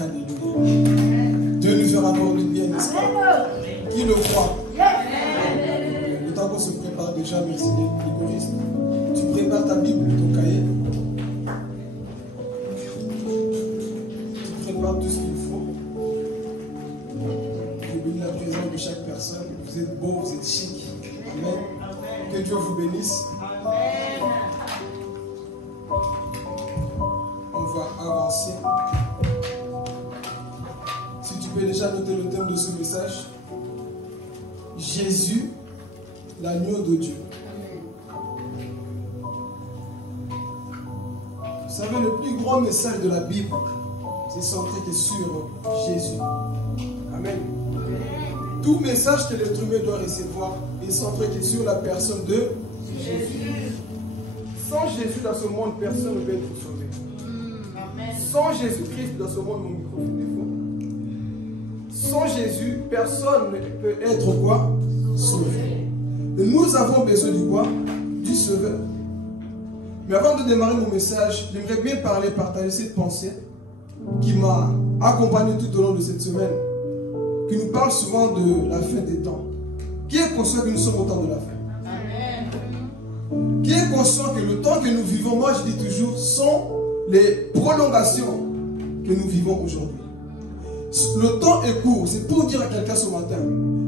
Alléluia. Dieu nous fera encore du bien, n'est-ce pas? Qui le croit? Le temps qu'on se prépare déjà, merci les choristes. Tu prépares ta Bible, ton cahier. Tu prépares tout ce qu'il faut. Je bénis la présence de chaque personne. Vous êtes beaux, vous êtes chic. Amen. Que Dieu vous bénisse. On va avancer. Si tu peux déjà noter le thème de ce message. Jésus, l'agneau de Dieu. Vous savez, le plus grand message de la Bible, c'est centré sur Jésus. Amen. Tout message que l'être humain doit recevoir est centré sur la personne de Jésus. Sans Jésus dans ce monde, personne ne peut être sauvé. Sans Jésus-Christ dans ce monde, mon micro fait défaut. Sans Jésus, personne ne peut être quoi? Sauvé. Et nous avons besoin du quoi? Du Sauveur. Mais avant de démarrer mon message, j'aimerais bien partager cette pensée qui m'a accompagné tout au long de cette semaine, qui nous parle souvent de la fin des temps. Qui est conscient que nous sommes au temps de la fin? Amen. Qui est conscient que le temps que nous vivons, moi je dis toujours, sont les prolongations que nous vivons aujourd'hui. Le temps est court, c'est pour dire à quelqu'un ce matin,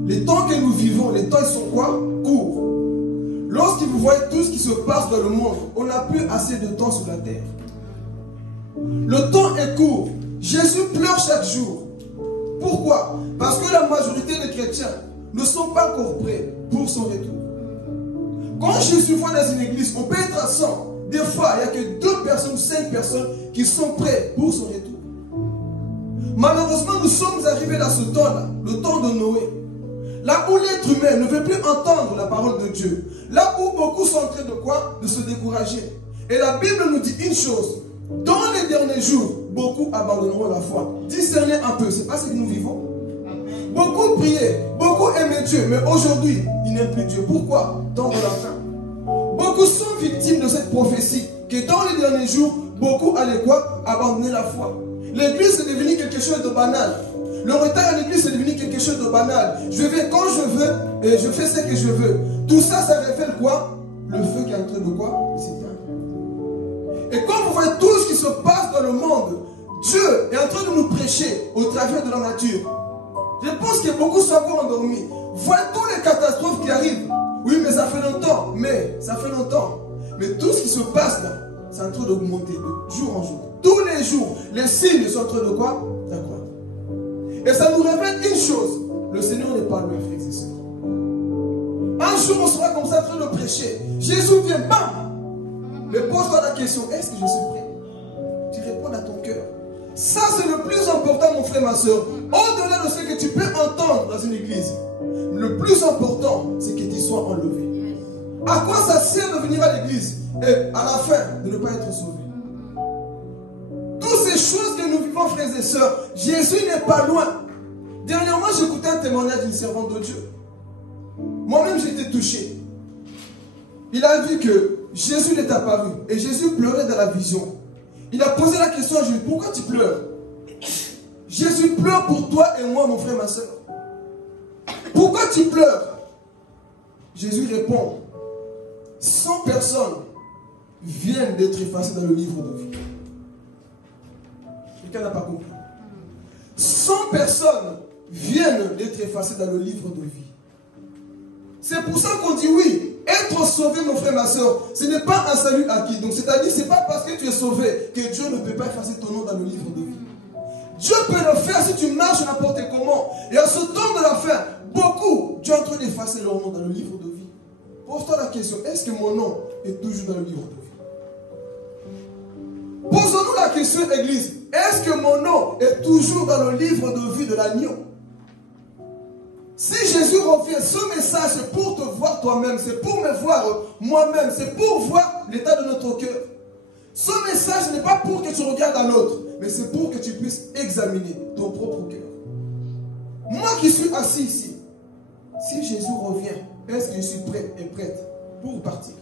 les temps que nous vivons, les temps ils sont quoi? Courts. Lorsque vous voyez tout ce qui se passe dans le monde, on n'a plus assez de temps sur la terre. Le temps est court. Jésus pleure chaque jour. Pourquoi? Parce que la majorité des chrétiens ne sont pas encore prêts pour son retour. Quand Jésus voit dans une église, on peut être à 100. Des fois, il n'y a que 2 personnes, 5 personnes qui sont prêtes pour son retour. Malheureusement, nous sommes arrivés dans ce temps-là, le temps de Noé. Là où l'être humain ne veut plus entendre la parole de Dieu. Là où beaucoup sont en train de quoi? De se décourager. Et la Bible nous dit une chose. Dans les derniers jours, beaucoup abandonneront la foi. Discernez un peu, c'est pas ce que nous vivons. Beaucoup priaient, beaucoup aimaient Dieu, mais aujourd'hui, ils n'aiment plus Dieu. Pourquoi? Temps de la fin. Beaucoup sont victimes de cette prophétie, que dans les derniers jours, beaucoup allaient quoi? Abandonner la foi. L'église est devenue quelque chose de banal. Le retard à l'église est devenu quelque chose de banal. Je vais quand je veux et je fais ce que je veux. Tout ça, ça révèle quoi? Le feu qui est en train de quoi? De s'éteindre. Et quand vous voyez tout ce qui se passe dans le monde, Dieu est en train de nous prêcher au travers de la nature. Je pense que beaucoup sont encore endormis. Voyez toutes les catastrophes qui arrivent. Oui, mais ça fait longtemps. Mais tout ce qui se passe là, c'est en train d'augmenter de jour en jour. Tous les jours, les signes sont en train de quoi? D'accroître. Et ça nous révèle une chose. Le Seigneur n'est pas loin, frères et sœurs. Un jour, on sera comme ça en train de prêcher. Jésus vient, bam! Mais pose-toi la question, est-ce que je suis prêt? Tu réponds à ton cœur. Ça, c'est le plus important, mon frère, ma soeur. Au-delà de ce que tu peux entendre dans une église, le plus important, c'est que tu sois enlevé. À quoi ça sert de venir à l'église et à la fin, de ne pas être sauvé? Toutes ces choses que nous vivons, frères et sœurs, Jésus n'est pas loin. Dernièrement, j'écoutais un témoignage d'une servante de Dieu. Moi-même, j'ai été touché. Il a vu que Jésus est apparu et Jésus pleurait dans la vision. Il a posé la question à Jésus, pourquoi tu pleures? Jésus pleure pour toi et moi, mon frère, ma soeur. Pourquoi tu pleures? Jésus répond, 100 personnes viennent d'être effacées dans le livre de vie. Quelqu'un n'a pas compris. 100 personnes viennent d'être effacées dans le livre de vie. C'est pour ça qu'on dit oui. Être sauvé, mon frère, ma soeur, ce n'est pas un salut acquis. Donc, c'est-à-dire, ce n'est pas parce que tu es sauvé que Dieu ne peut pas effacer ton nom dans le livre de vie. Dieu peut le faire si tu marches n'importe comment. Et à ce temps de la fin, beaucoup, Dieu est en train d'effacer leur nom dans le livre de vie. Pose-toi la question, est-ce que mon nom est toujours dans le livre de vie? Posons-nous la question, Église, est-ce que mon nom est toujours dans le livre de vie de l'agneau? Si Jésus revient, ce message c'est pour te voir toi-même, c'est pour me voir moi-même, c'est pour voir l'état de notre cœur. Ce message n'est pas pour que tu regardes à l'autre, mais c'est pour que tu puisses examiner ton propre cœur. Moi qui suis assis ici, si Jésus revient, est-ce que je suis prêt et prête pour partir?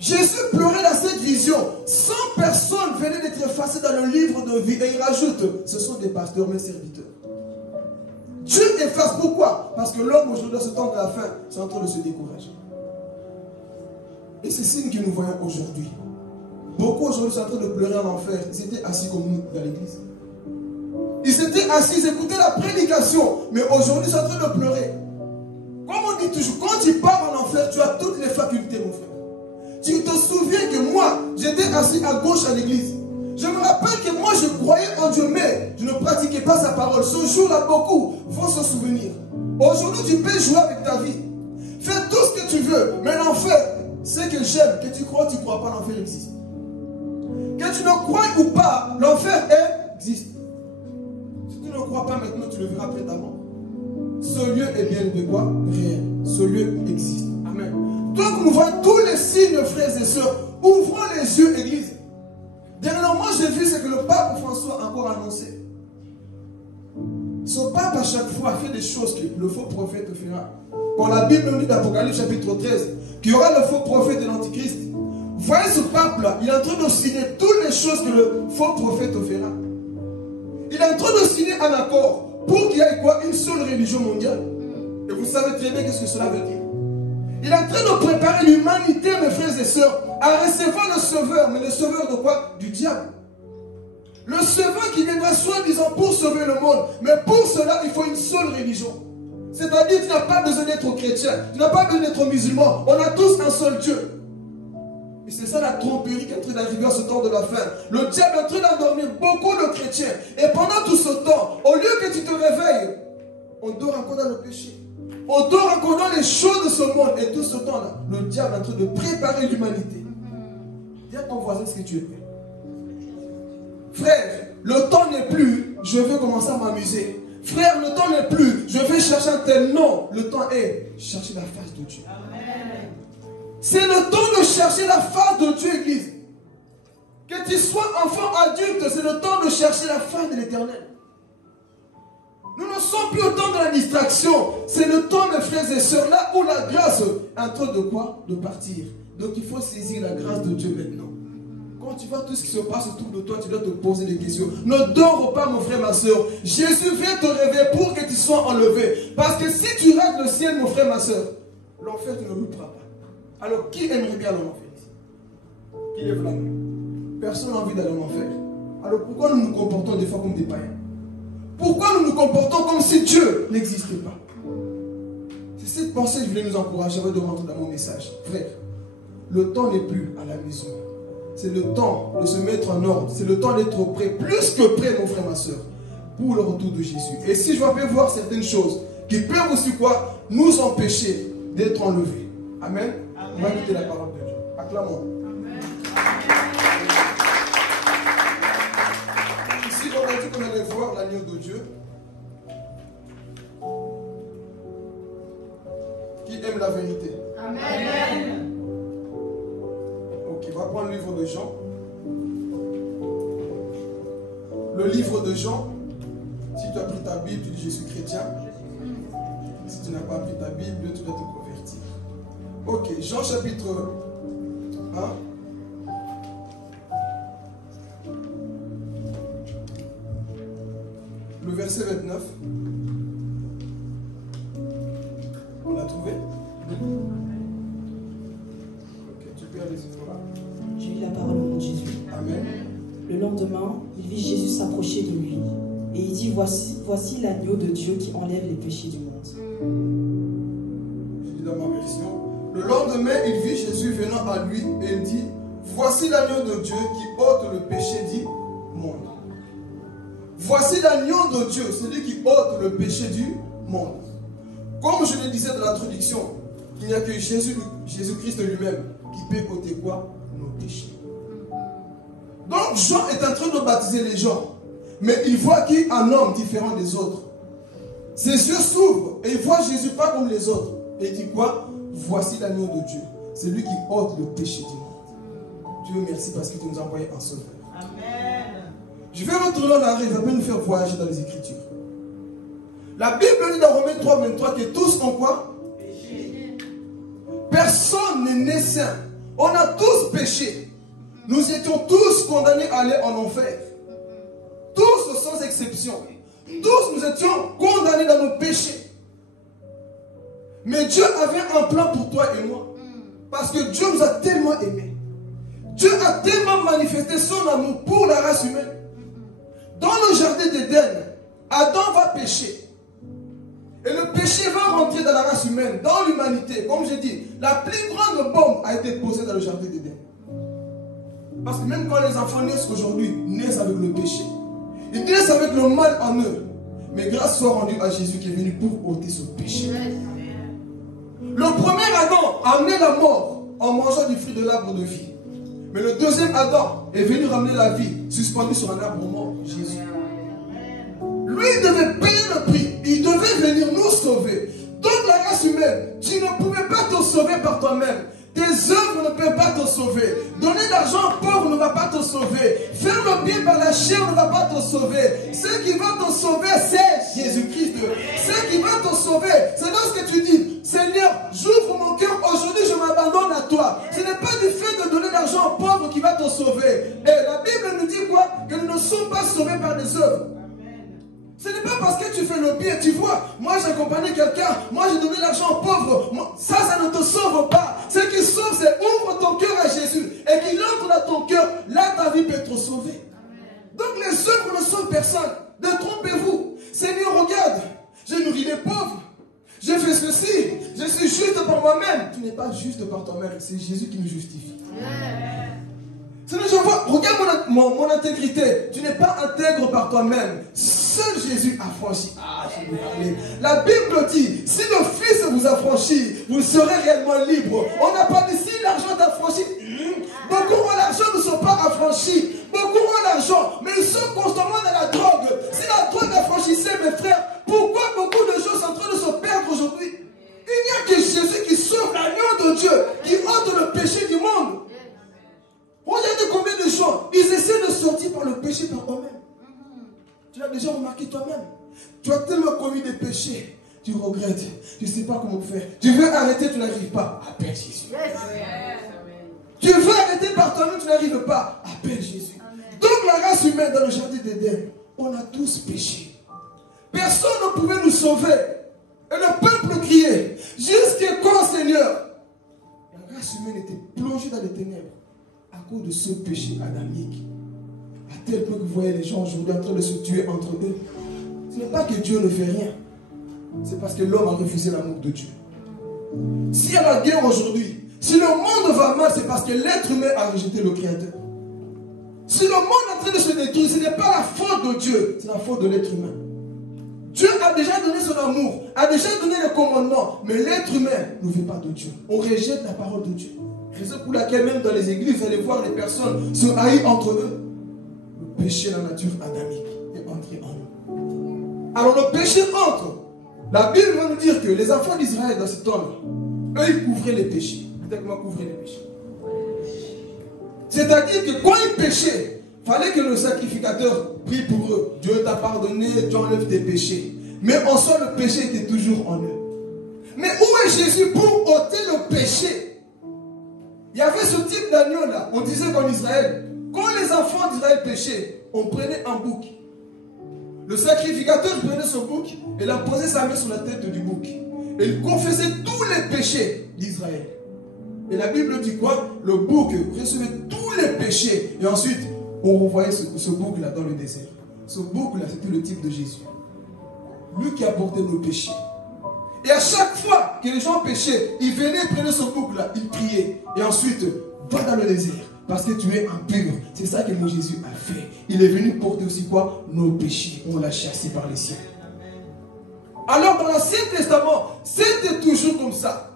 Jésus pleurait dans cette vision. 100 personnes venaient d'être effacées dans le livre de vie. Et il rajoute, ce sont des pasteurs, mes serviteurs. Dieu efface. Pourquoi? Parce que l'homme aujourd'hui, dans ce temps de la fin, c'est en train de se décourager. Et c'est signe que nous voyons aujourd'hui. Beaucoup aujourd'hui sont en train de pleurer en enfer. Ils étaient assis comme nous dans l'église. Ils étaient assis, ils écoutaient la prédication. Mais aujourd'hui, ils sont en train de pleurer. Comme on dit toujours, quand tu pars en enfer, tu as toutes les facultés, mon frère. Tu te souviens que moi, j'étais assis à gauche à l'église. Je me rappelle que moi, je croyais en Dieu, mais je ne pratiquais pas sa parole. Ce jour-là, beaucoup vont se souvenir. Aujourd'hui, tu peux jouer avec ta vie. Fais tout ce que tu veux. Mais l'enfer, c'est que j'aime. Que tu crois pas, l'enfer existe. Que tu ne crois ou pas, l'enfer existe. Si tu ne crois pas maintenant, tu le verras précédemment. Ce lieu est bien de quoi? Réel. Ce lieu existe. Amen. Donc nous voyons tous les signes, frères et sœurs. Ouvrons les yeux, Église. Dernièrement, j'ai vu ce que le pape François a encore annoncé. Ce pape, à chaque fois, fait des choses que le faux prophète fera. Quand la Bible nous dit d'Apocalypse chapitre 13 qu'il y aura le faux prophète et l'antichrist. Voyez ce pape-là, il est en train de signer toutes les choses que le faux prophète fera. Il est en train de signer un accord pour qu'il y ait quoi? Une seule religion mondiale. Et vous savez très bien qu'est-ce que cela veut dire. Il est en train de préparer l'humanité, mes frères et sœurs, à recevoir le sauveur. Mais le sauveur de quoi? Du diable. Le sauveur qui viendra soi-disant pour sauver le monde. Mais pour cela, il faut une seule religion. C'est-à-dire que tu n'as pas besoin d'être chrétien. Tu n'as pas besoin d'être musulman. On a tous un seul Dieu. Et c'est ça la tromperie qui est en train d'arriver à ce temps de la fin. Le diable est en train d'endormir beaucoup de chrétiens. Et pendant tout ce temps, au lieu que tu te réveilles, on dort encore dans le péché. On dort encore dans les choses de ce monde. Et tout ce temps-là, le diable est en train de préparer l'humanité. Dis à ton voisin ce que tu es fait. Frère, le temps n'est plus, je veux commencer à m'amuser. Frère, le temps n'est plus, je vais chercher un tel nom. Le temps est chercher la face de Dieu. C'est le temps de chercher la face de Dieu, Église. Que tu sois enfant, adulte, c'est le temps de chercher la face de l'Éternel. Nous ne sommes plus au temps de la distraction. C'est le temps, mes frères et sœurs, là où la grâce est en train de quoi? De partir. Donc il faut saisir la grâce de Dieu maintenant. Quand tu vois tout ce qui se passe autour de toi, tu dois te poser des questions. Ne dors pas, mon frère, ma soeur. Jésus vient te réveiller pour que tu sois enlevé. Parce que si tu rates le ciel, mon frère, ma soeur, l'enfer, tu ne louperas pas. Alors, qui aimerait bien aller en enfer ici? Qui lève la main? Personne n'a envie d'aller en enfer. Alors, pourquoi nous nous comportons des fois comme des païens? Pourquoi nous nous comportons comme si Dieu n'existait pas? C'est cette pensée que je voulais nous encourager avant de rentrer dans mon message. Frère, le temps n'est plus à la maison. C'est le temps de se mettre en ordre. C'est le temps d'être prêt, plus que prêt, mon frère, ma soeur, pour le retour de Jésus. Et si je vais voir certaines choses qui peuvent aussi quoi? Nous empêcher d'être enlevés. Amen. On va écouter la parole de Dieu. Acclamons. Amen. Ici, on a dit qu'on allait voir l'agneau de Dieu qui aime la vérité. Amen. Ok, on va prendre le livre de Jean. Le livre de Jean, si tu as pris ta Bible, tu dis je suis chrétien. Si tu n'as pas pris ta Bible, tu dois te convertir. Ok, Jean chapitre 1. Le verset 29. On l'a trouvé? Ok, tu peux aller sur là. J'ai lu la parole au nom de Jésus. Amen. Le lendemain, il vit Jésus s'approcher de lui. Et il dit, voici l'agneau de Dieu qui enlève les péchés du monde. Je dis dans ma version. Le lendemain, il vit Jésus venant à lui et il dit, voici l'agneau de Dieu qui ôte le péché du monde. Voici l'agneau de Dieu, celui qui ôte le péché du monde. Comme je le disais dans l'introduction, il n'y a que Jésus-Christ lui-même qui peut ôter quoi? Nos péchés. Donc Jean est en train de baptiser les gens, mais il voit qu'il y a un homme différent des autres. Ses yeux s'ouvrent et il voit Jésus pas comme les autres. Et il dit quoi? Voici l'agneau de Dieu, c'est lui qui ôte le péché du monde. Dieu merci parce qu'il nous a envoyé un sauveur. Amen. Je vais retourner en arrière, il va nous faire voyager dans les Écritures. La Bible dit dans Romains 3, 23 que tous ont quoi? Péché. Personne n'est né saint. On a tous péché. Nous étions tous condamnés à aller en enfer. Tous sans exception. Tous nous étions condamnés dans nos péchés. Mais Dieu avait un plan pour toi et moi. Parce que Dieu nous a tellement aimés. Dieu a tellement manifesté son amour pour la race humaine. Dans le jardin d'Éden, Adam va pécher. Et le péché va rentrer dans la race humaine, dans l'humanité. Comme je dis, la plus grande bombe a été posée dans le jardin d'Éden. Parce que même quand les enfants naissent aujourd'hui, naissent avec le péché. Ils naissent avec le mal en eux. Mais grâce soit rendue à Jésus qui est venu pour ôter ce péché. Le premier Adam a amené la mort en mangeant du fruit de l'arbre de vie. Mais le deuxième Adam est venu ramener la vie, suspendu sur un arbre mort, Jésus. Lui devait payer le prix. Il devait venir nous sauver. Toute la race humaine, tu ne pouvais pas te sauver par toi-même. Tes œuvres ne peuvent pas te sauver. Donner de l'argent aux pauvres ne va pas te sauver. Faire le bien par la chair ne va pas te sauver. Ce qui va te sauver, c'est Jésus-Christ. Ce qui va te sauver, c'est lorsque tu dis, Seigneur, j'ouvre mon cœur, aujourd'hui je m'abandonne à toi. Ce n'est pas du fait de donner de l'argent aux pauvres qui va te sauver. Et la Bible nous dit quoi? Que nous ne sommes pas sauvés par des œuvres. Ce n'est pas parce que tu fais le bien, tu vois, moi j'ai accompagné quelqu'un, moi j'ai donné l'argent aux pauvres, ça ne te sauve pas. Ce qui sauve, c'est ouvre ton cœur à Jésus et qu'il entre dans ton cœur, là ta vie peut être sauvée. Donc les œuvres ne sauvent personne, détrompez-vous. Seigneur, regarde, j'ai nourri les pauvres, j'ai fait ceci, je suis juste par moi-même. Tu n'es pas juste par toi-même, c'est Jésus qui nous justifie. Seigneur, je vois, regarde mon intégrité. Tu n'es pas intègre par toi-même. Seul Jésus affranchit. Je vais parler. La Bible dit, si le Fils vous affranchit, vous serez réellement libre. On n'a pas dit si l'argent t'affranchit. Beaucoup ont l'argent, ne sont pas affranchis. Beaucoup ont l'argent, mais ils sont constamment dans la drogue. Si la drogue affranchissait, mes frères, pourquoi beaucoup de gens sont en train de se perdre aujourd'hui? Il n'y a que Jésus qui sauve l'agneau de Dieu, qui ôte le péché du monde. Regardez combien de gens, ils essaient de sortir par le péché par eux-mêmes. Tu l'as déjà remarqué toi-même. Tu as tellement commis des péchés, tu regrettes, tu ne sais pas comment faire. Tu veux arrêter, tu n'arrives pas. Appelle Jésus. Tu veux arrêter par toi-même, tu n'arrives pas. Appelle Jésus. Donc la race humaine dans le jardin d'Éden, on a tous péché. Personne ne pouvait nous sauver. Et le peuple criait, jusqu'à quand, Seigneur? La race humaine était plongée dans les ténèbres à cause de ce péché adamique. À tel point que vous voyez les gens aujourd'hui en train de se tuer entre eux. Ce n'est pas que Dieu ne fait rien. C'est parce que l'homme a refusé l'amour de Dieu. S'il y a la guerre aujourd'hui, si le monde va mal, c'est parce que l'être humain a rejeté le Créateur. Si le monde est en train de se détruire, ce n'est pas la faute de Dieu, c'est la faute de l'être humain. Dieu a déjà donné son amour, a déjà donné les commandements, mais l'être humain ne veut pas de Dieu. On rejette la parole de Dieu. Raison pour laquelle même dans les églises, vous allez voir les personnes se haïr entre eux. Le péché, la nature adamique, est entré en nous. Alors le péché entre. La Bible va nous dire que les enfants d'Israël dans ce temps-là, eux ils couvraient les péchés. Peut-être comment couvrir les péchés. C'est-à-dire que quand ils péchaient, il fallait que le sacrificateur prie pour eux. Dieu t'a pardonné, tu enlèves tes péchés. Mais en soi, le péché était toujours en eux. Mais où est Jésus pour ôter le péché? Il y avait ce type d'agneau-là. On disait qu'en Israël, quand les enfants d'Israël péchaient, on prenait un bouc. Le sacrificateur prenait son bouc et il a posé sa main sur la tête du bouc. Et il confessait tous les péchés d'Israël. Et la Bible dit quoi? Le bouc recevait tous les péchés. Et ensuite, on renvoyait ce bouc-là dans le désert. Ce bouc-là, c'était le type de Jésus. Lui qui apportait nos péchés. Et à chaque fois que les gens péchaient, ils venaient prendre ce bouc-là, ils priaient. Et ensuite, va dans le désert. Parce que tu es impur. C'est ça que mon Jésus a fait. Il est venu porter aussi quoi? Nos péchés. On l'a chassé par les cieux. Alors dans l'Ancien Testament, c'était toujours comme ça.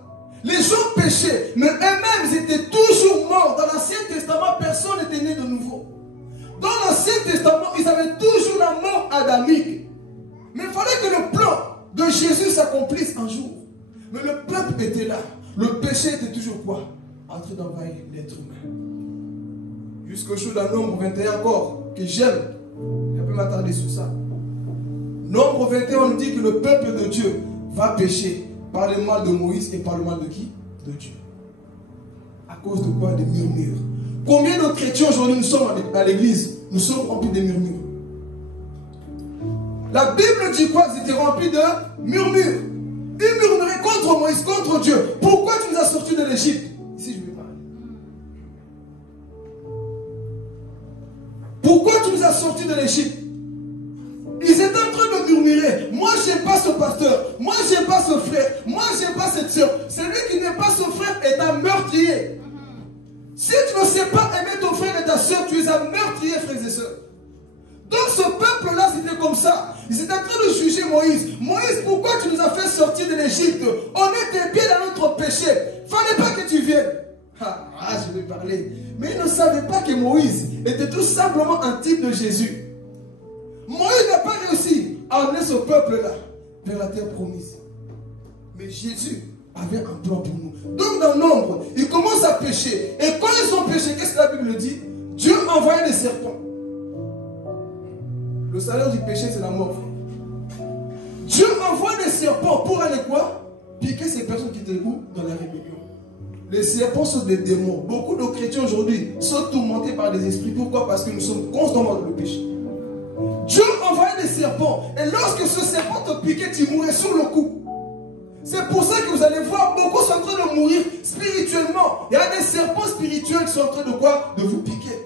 Les gens péchaient, mais eux-mêmes ils étaient toujours morts. Dans l'Ancien Testament, personne n'était né de nouveau. Dans l'Ancien Testament, ils avaient toujours la mort adamique. Mais il fallait que le plan de Jésus s'accomplisse un jour. Mais le peuple était là. Le péché était toujours quoi? En train d'envahir l'être humain. Jusqu'au jour d'un Nombre 21 encore, que j'aime. Je peux m'attarder sur ça. Nombre 21 nous dit que le peuple de Dieu va pécher par le mal de Moïse et par le mal de qui? De Dieu. À cause de quoi? Des murmures. Combien de chrétiens aujourd'hui nous sommes à l'église? Nous sommes remplis de murmures. La Bible dit quoi? Ils étaient remplis de murmures. Ils murmuraient contre Moïse, contre Dieu. Pourquoi tu nous as sortis de l'Égypte? Ici, je vais parler. Pourquoi tu nous as sortis de l'Égypte? Ils étaient en train de murmurer. Moi, j'aime pas ce pasteur. Moi, j'aime pas ce frère. Moi, j'aime pas cette soeur. Celui qui n'aime pas son frère est un meurtrier. Si tu ne sais pas aimer ton frère et ta soeur, tu es un meurtrier, frères et sœurs. Donc ce peuple-là, c'était comme ça. Ils étaient en train de juger Moïse. Moïse, pourquoi tu nous as fait sortir de l'Égypte? On était bien dans notre péché. Fallait pas que tu viennes. Je vais parler. Mais ils ne savaient pas que Moïse était tout simplement un type de Jésus. Moïse n'a pas réussi à emmener ce peuple-là vers la terre promise. Mais Jésus avait un plan pour nous. Donc dans Nombre, ils commencent à pécher. Et quand ils ont péché, qu'est-ce que la Bible dit? Dieu envoyait des serpents. Le salaire du péché, c'est la mort. Dieu envoie des serpents pour aller quoi? Piquer ces personnes qui étaient où? Dans la rébellion. Les serpents sont des démons. Beaucoup de chrétiens aujourd'hui sont tourmentés par des esprits. Pourquoi? Parce que nous sommes constamment dans le péché. Dieu envoyait des serpents. Et lorsque ce serpent te piquait, tu mourais sur le coup. C'est pour ça que vous allez voir, beaucoup sont en train de mourir spirituellement. Il y a des serpents spirituels qui sont en train de quoi? De vous piquer.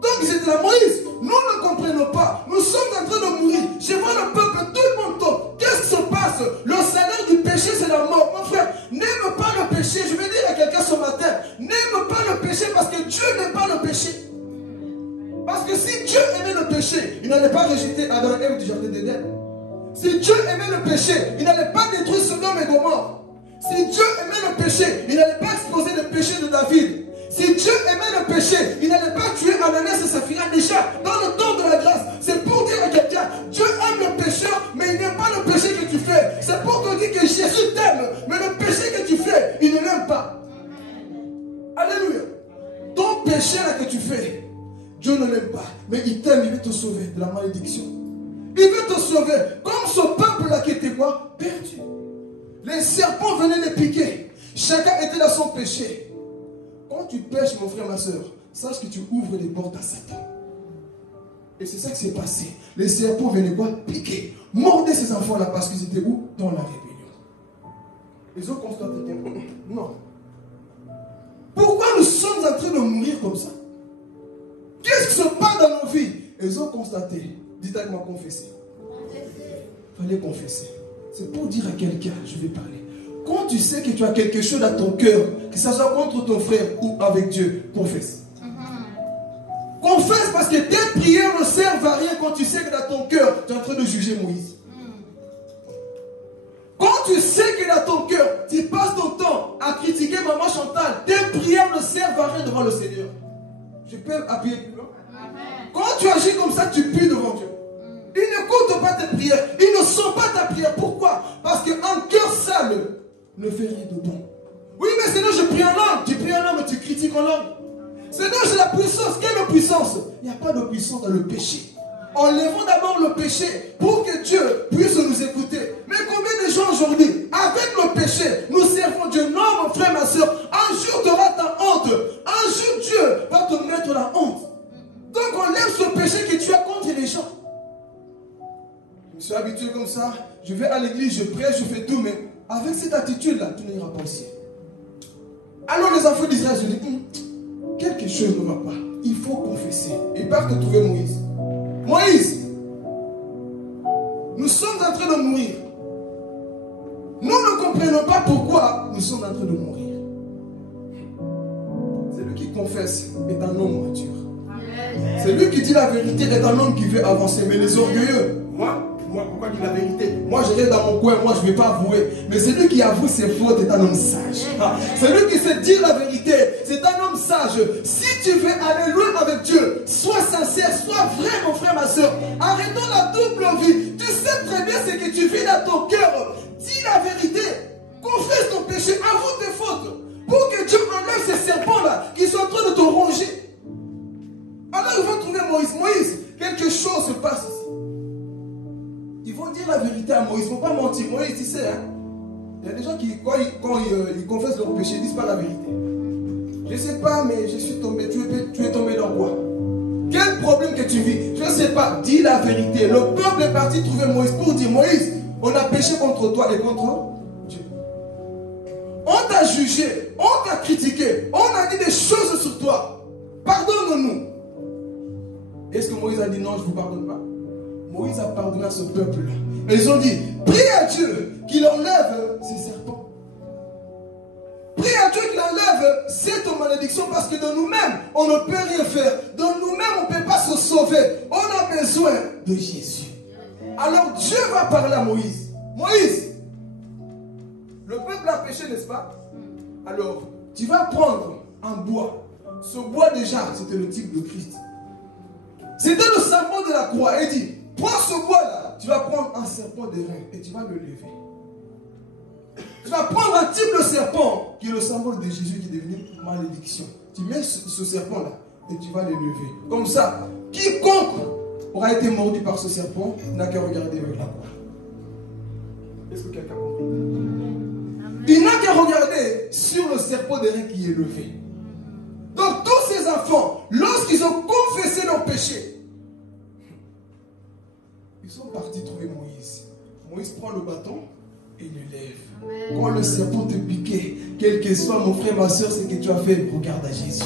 Donc ils étaient là, Moïse, nous ne comprenons pas. Nous sommes en train de mourir. Je vois le peuple, tout le monde tombe. Qu'est-ce qui se passe? Le salaire du péché, c'est la mort. Mon frère, n'aime pas le péché. Je vais dire à quelqu'un ce matin, n'aime pas le péché parce que Dieu n'aime pas le péché. Parce que si Dieu aimait le péché, il n'allait pas rejeter Adam et Ève du jardin d'Éden. Si Dieu aimait le péché, il n'allait pas détruire Sodome et Gomorrhe. Si Dieu aimait le péché, il n'allait pas exposer le péché de David. Si Dieu aimait le péché, il n'allait pas tuer Ananias et Saphira. Déjà, dans le temps de la grâce, c'est pour dire à quelqu'un, Dieu aime le pécheur, mais il n'aime pas le péché que tu fais. C'est pour te dire que Jésus t'aime, mais le péché que tu fais, il ne l'aime pas. Alléluia. Ton péché là que tu fais, Dieu ne l'aime pas, mais il t'aime, il veut te sauver de la malédiction. Il veut te sauver, comme ce peuple-là qui était quoi? Perdu. Les serpents venaient les piquer. Chacun était dans son péché. Quand tu pêches, mon frère, ma soeur, sache que tu ouvres les portes à Satan. Et c'est ça qui s'est passé. Les serpents venaient quoi? Piquer. Mordaient ces enfants-là parce qu'ils étaient où? Dans la rébellion. Ils ont constaté que non. Pourquoi nous sommes en train de mourir comme ça? Qu'est-ce qui se passe dans nos vies? Ils ont constaté. Dites avec moi, confesser. Il fallait confesser. C'est pour dire à quelqu'un, je vais parler. Quand tu sais que tu as quelque chose dans ton cœur, que ça soit contre ton frère ou avec Dieu, confesse. Confesse parce que tes prières ne servent à rien quand tu sais que dans ton cœur, tu es en train de juger Moïse. Quand tu sais que dans ton cœur, tu passes ton temps à critiquer maman Chantal, tes prières ne servent à rien devant le Seigneur. Je peux appuyer plus loin? Quand tu agis comme ça, tu pues devant Dieu. Il n'écoute pas tes prières. Il ne sent pas ta prière. Pourquoi? Parce qu'un cœur sale ne fait rien de bon. Oui, mais Seigneur, je prie en langue. Tu pries en langue, mais tu critiques en langue. Seigneur, j'ai la puissance. Quelle puissance? Il n'y a pas de puissance dans le péché. Enlevons d'abord le péché pour que Dieu puisse nous écouter. Mais combien de gens aujourd'hui, avec le péché, nous servons Dieu? Non, mon frère, ma soeur, un jour tu auras ta honte. Un jour Dieu va te mettre la honte. Donc enlève ce péché que tu as contre les gens. Je me suis habitué comme ça. Je vais à l'église, je prêche, je fais tout, mais avec cette attitude-là, tu n'iras pas aussi. Alors les enfants d'Israël se disent, quelque chose ne va pas. Il faut confesser. Et partent trouver Moïse. Moïse, nous sommes en train de mourir. Nous ne comprenons pas pourquoi nous sommes en train de mourir. Celui qui confesse est un homme mature. Celui qui dit la vérité est un homme qui veut avancer. Mais les orgueilleux, moi, pourquoi dire la vérité? Moi, je reste dans mon coin, moi, je ne vais pas avouer. Mais celui qui avoue ses fautes est un homme sage. Celui qui sait dire la vérité, c'est un homme sage. Si tu veux aller loin avec Dieu, sois sincère, sois vrai, mon frère, ma soeur. Arrêtons la double vie. Tu sais très bien ce que tu vis dans ton cœur. Dis la vérité. Confesse ton péché, avoue tes fautes. Pour que Dieu enlève ces serpents-là qui sont en train de te ronger. Alors ils vont trouver Moïse. Moïse, quelque chose se passe ici. Ils vont dire la vérité à Moïse. Ils ne vont pas mentir. Moïse, tu sais, hein, il y a des gens qui, quand ils confessent leur péché, ils ne disent pas la vérité. Je ne sais pas, mais je suis tombé. Tu es tombé dans quoi? Quel problème que tu vis? Je ne sais pas. Dis la vérité. Le peuple est parti trouver Moïse pour dire, Moïse, on a péché contre toi et contre Dieu. On t'a jugé, on t'a critiqué, on a dit des choses sur toi. Pardonne-nous. Est-ce que Moïse a dit non, je ne vous pardonne pas? Moïse a pardonné à ce peuple-là. Mais ils ont dit, prie à Dieu qu'il enlève ces serpents. Prie à Dieu qu'il enlève cette malédiction parce que de nous-mêmes, on ne peut rien faire. De nous-mêmes, on ne peut pas se sauver. On a besoin de Jésus. Alors Dieu va parler à Moïse. Moïse, le peuple a péché, n'est-ce pas? Alors, tu vas prendre un bois. Ce bois déjà, c'était le type de Christ. C'était le symbole de la croix. Il dit, prends ce bois-là, tu vas prendre un serpent d'airain et tu vas le lever. Tu vas prendre un type de serpent qui est le symbole de Jésus qui est devenu malédiction. Tu mets ce serpent-là et tu vas le lever. Comme ça, quiconque aura été mordu par ce serpent n'a qu'à regarder vers la croix. Est-ce que quelqu'un comprend? Il n'a qu'à regarder sur le serpent d'airain qui est levé. Donc tous ces enfants, lorsqu'ils ont confessé leurs péchés, ils sont partis trouver Moïse. Moïse prend le bâton et le lève. Quand le serpent te piquait, quel que soit mon frère, ma soeur, ce que tu as fait, regarde à Jésus.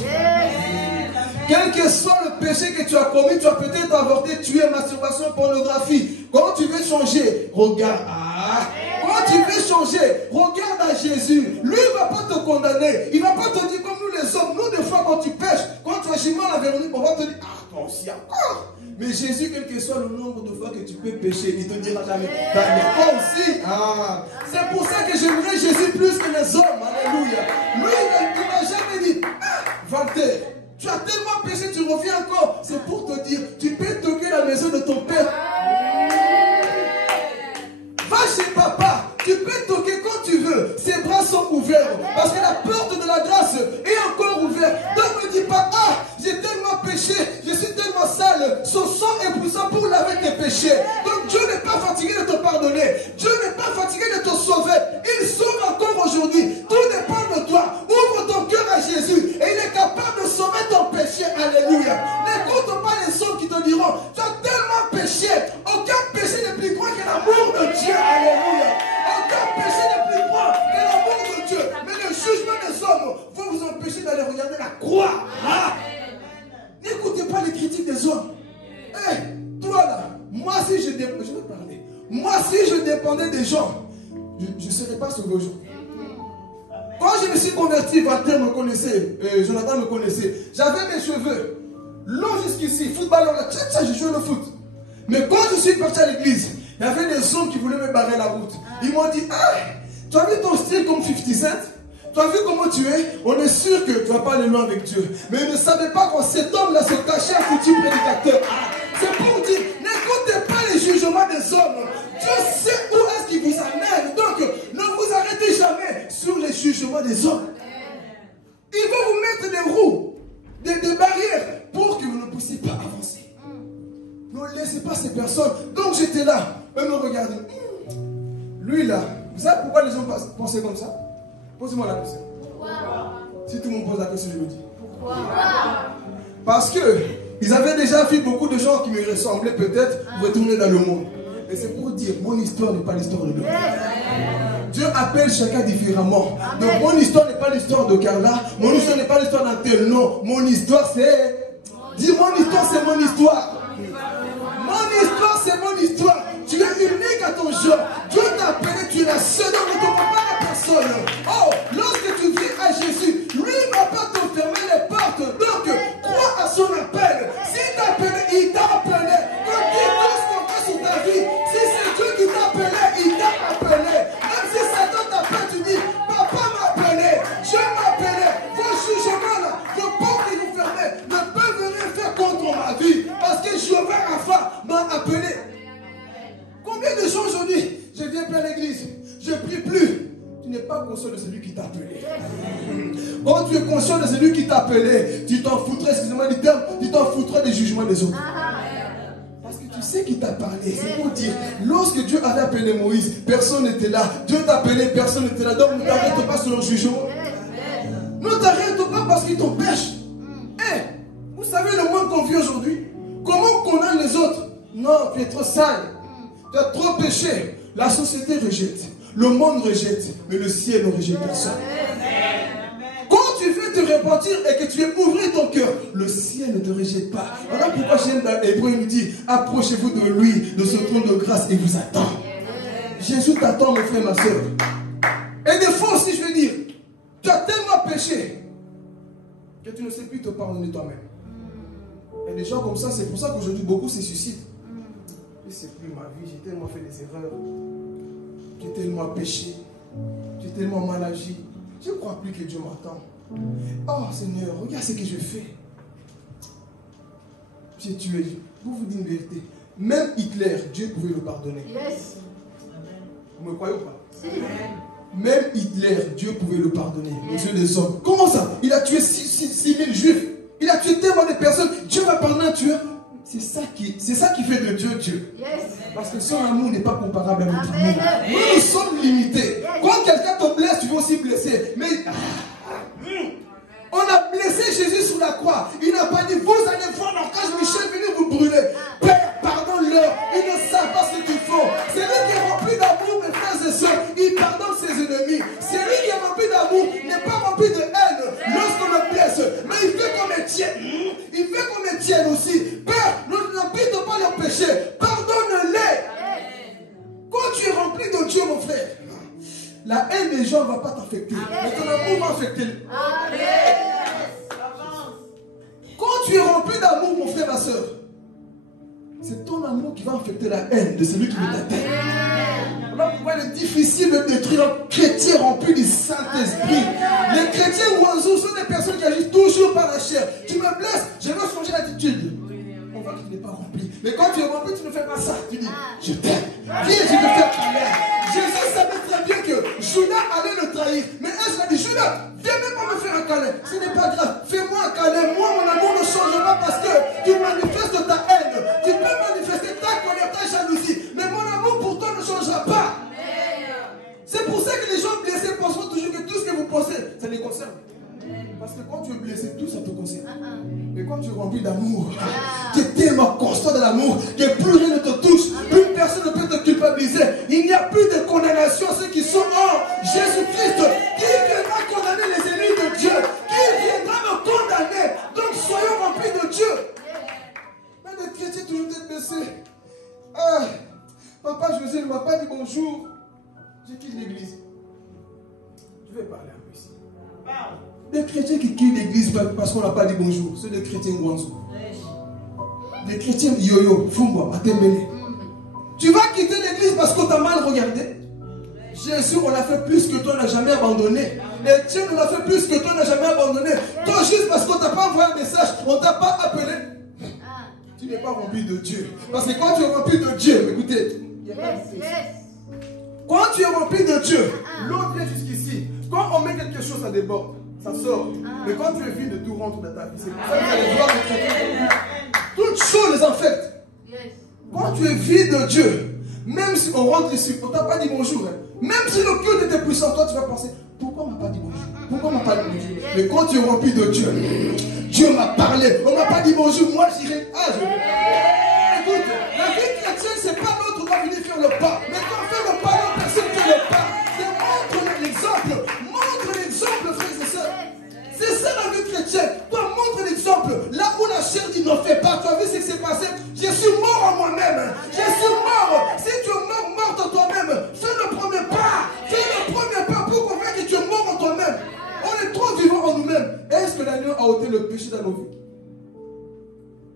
Quel que soit le péché que tu as commis, tu as peut-être avorté, tué, masturbation, pornographie. Quand tu veux changer, regarde. Quand tu veux changer, regarde à Jésus. Lui, il ne va pas te condamner. Il ne va pas te dire comme nous les hommes. Nous, des fois, quand tu pêches, quand tu agis mal à Véronique, on va te dire, ah, toi aussi encore. Mais Jésus, quel que soit le nombre de fois que tu peux pécher, il ne te dira jamais, toi aussi. Ah. C'est pour ça que j'aimerais Jésus plus que les hommes. Alléluia. Lui, il ne m'a jamais dit, ah, Walter, tu as tellement péché, tu reviens encore. C'est pour te dire, tu peux toquer la maison de ton père. Va chez papa, tu peux toquer quand tu veux. Ses bras sont ouverts. Parce que la porte de la grâce est encore ouverte. Donc ne dis pas, ah, j'ai tellement péché, je suis tellement sale. Son sang est puissant pour laver tes péchés. Donc Dieu n'est pas fatigué de te pardonner. Dieu n'est pas fatigué de te sauver. Il sauve encore aujourd'hui. Tout dépend de toi. Ouvre ton cœur à Jésus et il est capable de sauver ton péché. Alléluia. N'écoute pas les hommes qui te diront, tu as tellement péché. Aucun péché n'est plus grand que l'amour de Dieu. Alléluia. Aucun péché n'est plus grand que l'amour de Dieu. Mais le jugement des hommes va vous empêcher d'aller regarder la croix. Ah. N'écoutez pas les critiques des hommes. Hey, toi là, moi si je dépendais, je vais parler. Moi si je dépendais des gens, je ne serais pas sauvé aujourd'hui. Quand je me suis converti, Walter me connaissait, Jonathan me connaissait. J'avais mes cheveux longs jusqu'ici, footballeur là, je jouais le foot. Mais quand je suis parti à l'église, il y avait des hommes qui voulaient me barrer la route. Ils m'ont dit, ah, tu as vu ton style comme 50 Cent? Tu as vu comment tu es? On est sûr que tu ne vas pas aller loin avec Dieu. Mais ils ne savaient pas quand cet homme-là se cachait un foutu prédicateur. C'est pour dire, n'écoutez pas les jugements des hommes. Dieu sait où est-ce qu'il vous amène. Donc, ne vous arrêtez jamais sur les jugements des hommes. Ils vont vous mettre des roues, des barrières pour que vous ne puissiez pas avancer. Ne laissez pas ces personnes. Donc j'étais là, eux me regardaient. Lui là, vous savez pourquoi les gens pensaient comme ça? Posez-moi la question. Pourquoi? Si tout le monde pose la question, je le dis. Pourquoi? Parce que ils avaient déjà vu beaucoup de gens qui me ressemblaient peut-être retourner dans le monde. Et c'est pour dire, mon histoire n'est pas l'histoire de l'autre. Dieu appelle chacun différemment. Donc mon histoire n'est pas l'histoire de Carla, mon histoire n'est pas l'histoire d'un tel. Non, mon histoire c'est... Dis, mon histoire c'est mon histoire. Mon histoire c'est mon histoire. Tu es unique à ton genre. Dieu t'a appelé, tu es la seule, ne te compare à personne. Oh, lorsque tu viens à Jésus, lui ne va pas te fermer les portes. Donc, crois à son appel. S'il t'a appelé, il t'a appelé. Quand il tout ce qu'on fait sur ta vie, si c'est Dieu qui t'a appelé, il t'a appelé. Même si Satan t'appelle, tu dis, papa m'a appelé, Dieu m'a appelé. Vos jugements là, vos portes que vous fermez, ne peuvent rien faire contre ma vie. Parce que Jéhovah Rapha m'a appelé. Combien de gens aujourd'hui, je viens plus à l'église, je ne prie plus. Tu n'es pas conscient de celui qui t'a appelé. Quand tu es conscient de celui qui t'a appelé, tu t'en foutrais, excusez-moi du terme, tu t'en foutrais des jugements des autres. Parce que tu sais qui t'a parlé. C'est pour dire, lorsque Dieu avait appelé Moïse, personne n'était là. Dieu t'a appelé, personne n'était là. Donc ne t'arrête pas sur le jugement. Ne t'arrête pas parce qu'il t'empêche. Vous savez le monde qu'on vit aujourd'hui? Comment on condamne les autres? Non, tu es trop sale. Tu as trop péché. La société rejette. Le monde rejette. Mais le ciel ne rejette personne. Quand tu veux te repentir et que tu veux ouvrir ton cœur, le ciel ne te rejette pas. Voilà pourquoi j'aime dans l'Hébreu, il nous dit, approchez-vous de lui, de ce trône de grâce, et vous attend. Jésus t'attend, mon frère, ma soeur. Et des fois aussi, je veux dire, tu as tellement péché que tu ne sais plus te pardonner toi-même. Et des gens comme ça, c'est pour ça qu'aujourd'hui, beaucoup se suicident. Je ne sais plus ma vie, j'ai tellement fait des erreurs. J'ai tellement péché. J'ai tellement mal agi. Je ne crois plus que Dieu m'attend. Oh Seigneur, regarde ce que je fais. J'ai tué. Vous dites une vérité. Même Hitler, Dieu pouvait le pardonner. Yes. Vous me croyez ou pas? Même Hitler, Dieu pouvait le pardonner. Aux yeux des hommes. Comment ça? Il a tué 6 000 juifs. Il a tué tellement de personnes. Dieu va pardonner un tueur. C'est ça qui fait de Dieu Dieu. Yes. Parce que son amour n'est pas comparable à notre amour. Nous sommes limités. Quand quelqu'un te blesse, tu vas aussi blesser. Mais on a blessé Jésus sur la croix. Il n'a pas dit, vous allez voir l'orcage Michel venir vous brûler. Père, pardonne-leur. Ils ne savent pas ce qu'ils font. C'est lui qui est rempli d'amour, mes frères et sœurs. Il pardonne ses ennemis. C'est lui qui est rempli d'amour, n'est pas rempli de haine lorsqu'on le blesse. Mais il fait qu'on me tienne. Il fait qu'on me tienne aussi. Père, n'habite pas leur péché. Pardonne-les. Quand tu es rempli de Dieu, mon frère, la haine des gens ne va pas t'affecter. Mais ton amour va affecter. Quand tu es rempli d'amour, mon frère, ma soeur, c'est ton amour qui va affecter la haine de celui qui veut t'atteindre. Voilà pourquoi il est difficile de détruire un chrétien rempli du Saint-Esprit. Les chrétiens oiseaux sont des personnes qui agissent toujours par la chair. Tu me blesses, je veux changer l'attitude. On voit qu'il n'est pas rempli. Mais quand tu es rempli, tu ne fais pas ça. Tu dis, je t'aime. Viens, je te fais câlin. Jésus savait très bien que Judas allait le trahir. Mais est-ce qu'il a dit, Judas, viens même pas me faire un câlin. Ce n'est pas grave. Fais-moi un câlin. Moi, mon amour ne changera pas parce que tu manifestes ta haine. Tu peux manifester ta colère, ta jalousie. Mais mon amour pour toi ne changera pas. C'est pour ça que les gens blessés pensent toujours que tout ce que vous pensez, ça les concerne. Parce que quand tu es blessé, tout ça te concerne. Mais quand tu es rempli d'amour, tu es tellement constant de l'amour que plus rien ne te touche, plus personne ne peut te culpabiliser. Il n'y a plus de condamnation à ceux qui sont en Jésus-Christ. Qui viendra condamner les ennemis de Dieu? Qui viendra me condamner? Donc soyons remplis de Dieu. Mais les chrétiens toujours être blessés. Ah, papa José ne m'a pas dit bonjour. Je quitte l'église. Je vais parler un peu ici. Des chrétiens qui quittent l'église parce qu'on n'a pas dit bonjour, c'est des chrétiens guanzou. Des chrétiens yo-yo, fumba, matembele. Tu vas quitter l'église parce qu'on t'a mal regardé. Jésus, on l'a fait plus que toi, on n'a jamais abandonné. Et Dieu nous l'a fait plus que toi, on n'a jamais abandonné. Toi, juste parce qu'on ne t'a pas envoyé un message, on ne t'a pas appelé. Tu n'es pas rempli de Dieu. Parce que quand tu es rempli de Dieu, écoutez, il y a pas de place. Quand tu es rempli de Dieu, l'autre vient jusqu'ici. Quand on met quelque chose, ça déborde, ça sort. Mais quand tu es vide de tout rentre dans ta vie, c'est pour ça que tu allez voir les chrétiens. Toutes choses en fait. Quand tu es vide de Dieu, même si on rentre ici, on ne t'a pas dit bonjour. Même si le culte était puissant, toi tu vas penser, pourquoi on ne m'a pas dit bonjour? Pourquoi on ne m'a pas dit bonjour? Mais quand tu es rempli de Dieu, Dieu m'a parlé. On ne m'a pas dit bonjour, moi j'irai. Écoute, la vie chrétienne, c'est pas l'autre qui va venir faire le pas. Mais quand on fait le pas, l'autre personne fait le pas. C'est montre l'exemple. Montre l'exemple, frères et sœurs. C'est ça la vie chrétienne. Toi, montre l'exemple. Là où la chair dit n'en fais pas. Tu as vu ce qui s'est passé? Je suis mort en moi-même. Je suis mort. Si tu es mort en toi-même, fais le premier pas. Fais le premier pas pour convaincre que tu es mort en toi-même. On est trop vivants en nous-mêmes. Est-ce que l'agneau a ôté le péché dans nos vies?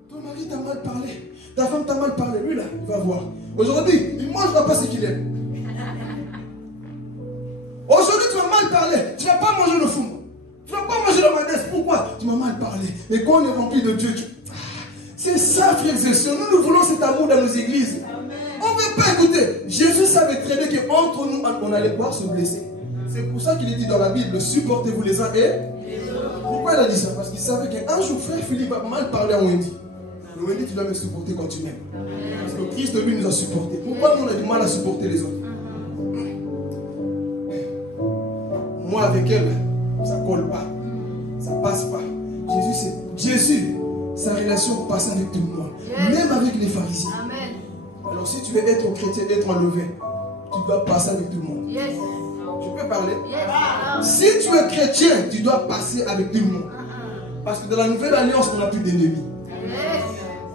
Ton mari t'a mal parlé. Ta femme t'a mal parlé. Lui là, il va voir. Aujourd'hui, il ne mangera pas ce qu'il aime. Aujourd'hui, tu m'as mal parlé. Tu ne vas pas manger le fou. Tu ne vas pas manger le manès. Pourquoi? Tu m'as mal parlé. Et quand on est rempli de Dieu, c'est ça, frères et sœurs. Nous voulons cet amour dans nos églises. On ne veut pas écouter. Jésus savait très bien qu'entre nous, on allait pouvoir se blesser. C'est pour ça qu'il est dit dans la Bible, supportez-vous les uns et les autres. Pourquoi il a dit ça? Parce qu'il savait qu'un jour, frère Philippe a mal parlé à Wendy. Le Wendy, tu dois me supporter quand tu m'aimes. Parce que Christ, lui, nous a supportés. Pourquoi nous, on a du mal à supporter les autres? Moi, avec elle, ça ne colle pas. Ça ne passe pas. Jésus, sa relation passait avec tout le monde, même avec les pharisiens. Amen. Alors si tu veux être chrétien, être enlevé, tu dois passer avec tout le monde. Yes. Je peux parler? Yes. Si tu es chrétien, tu dois passer avec tout le monde. Parce que dans la nouvelle alliance, on n'a plus d'ennemis. Yes.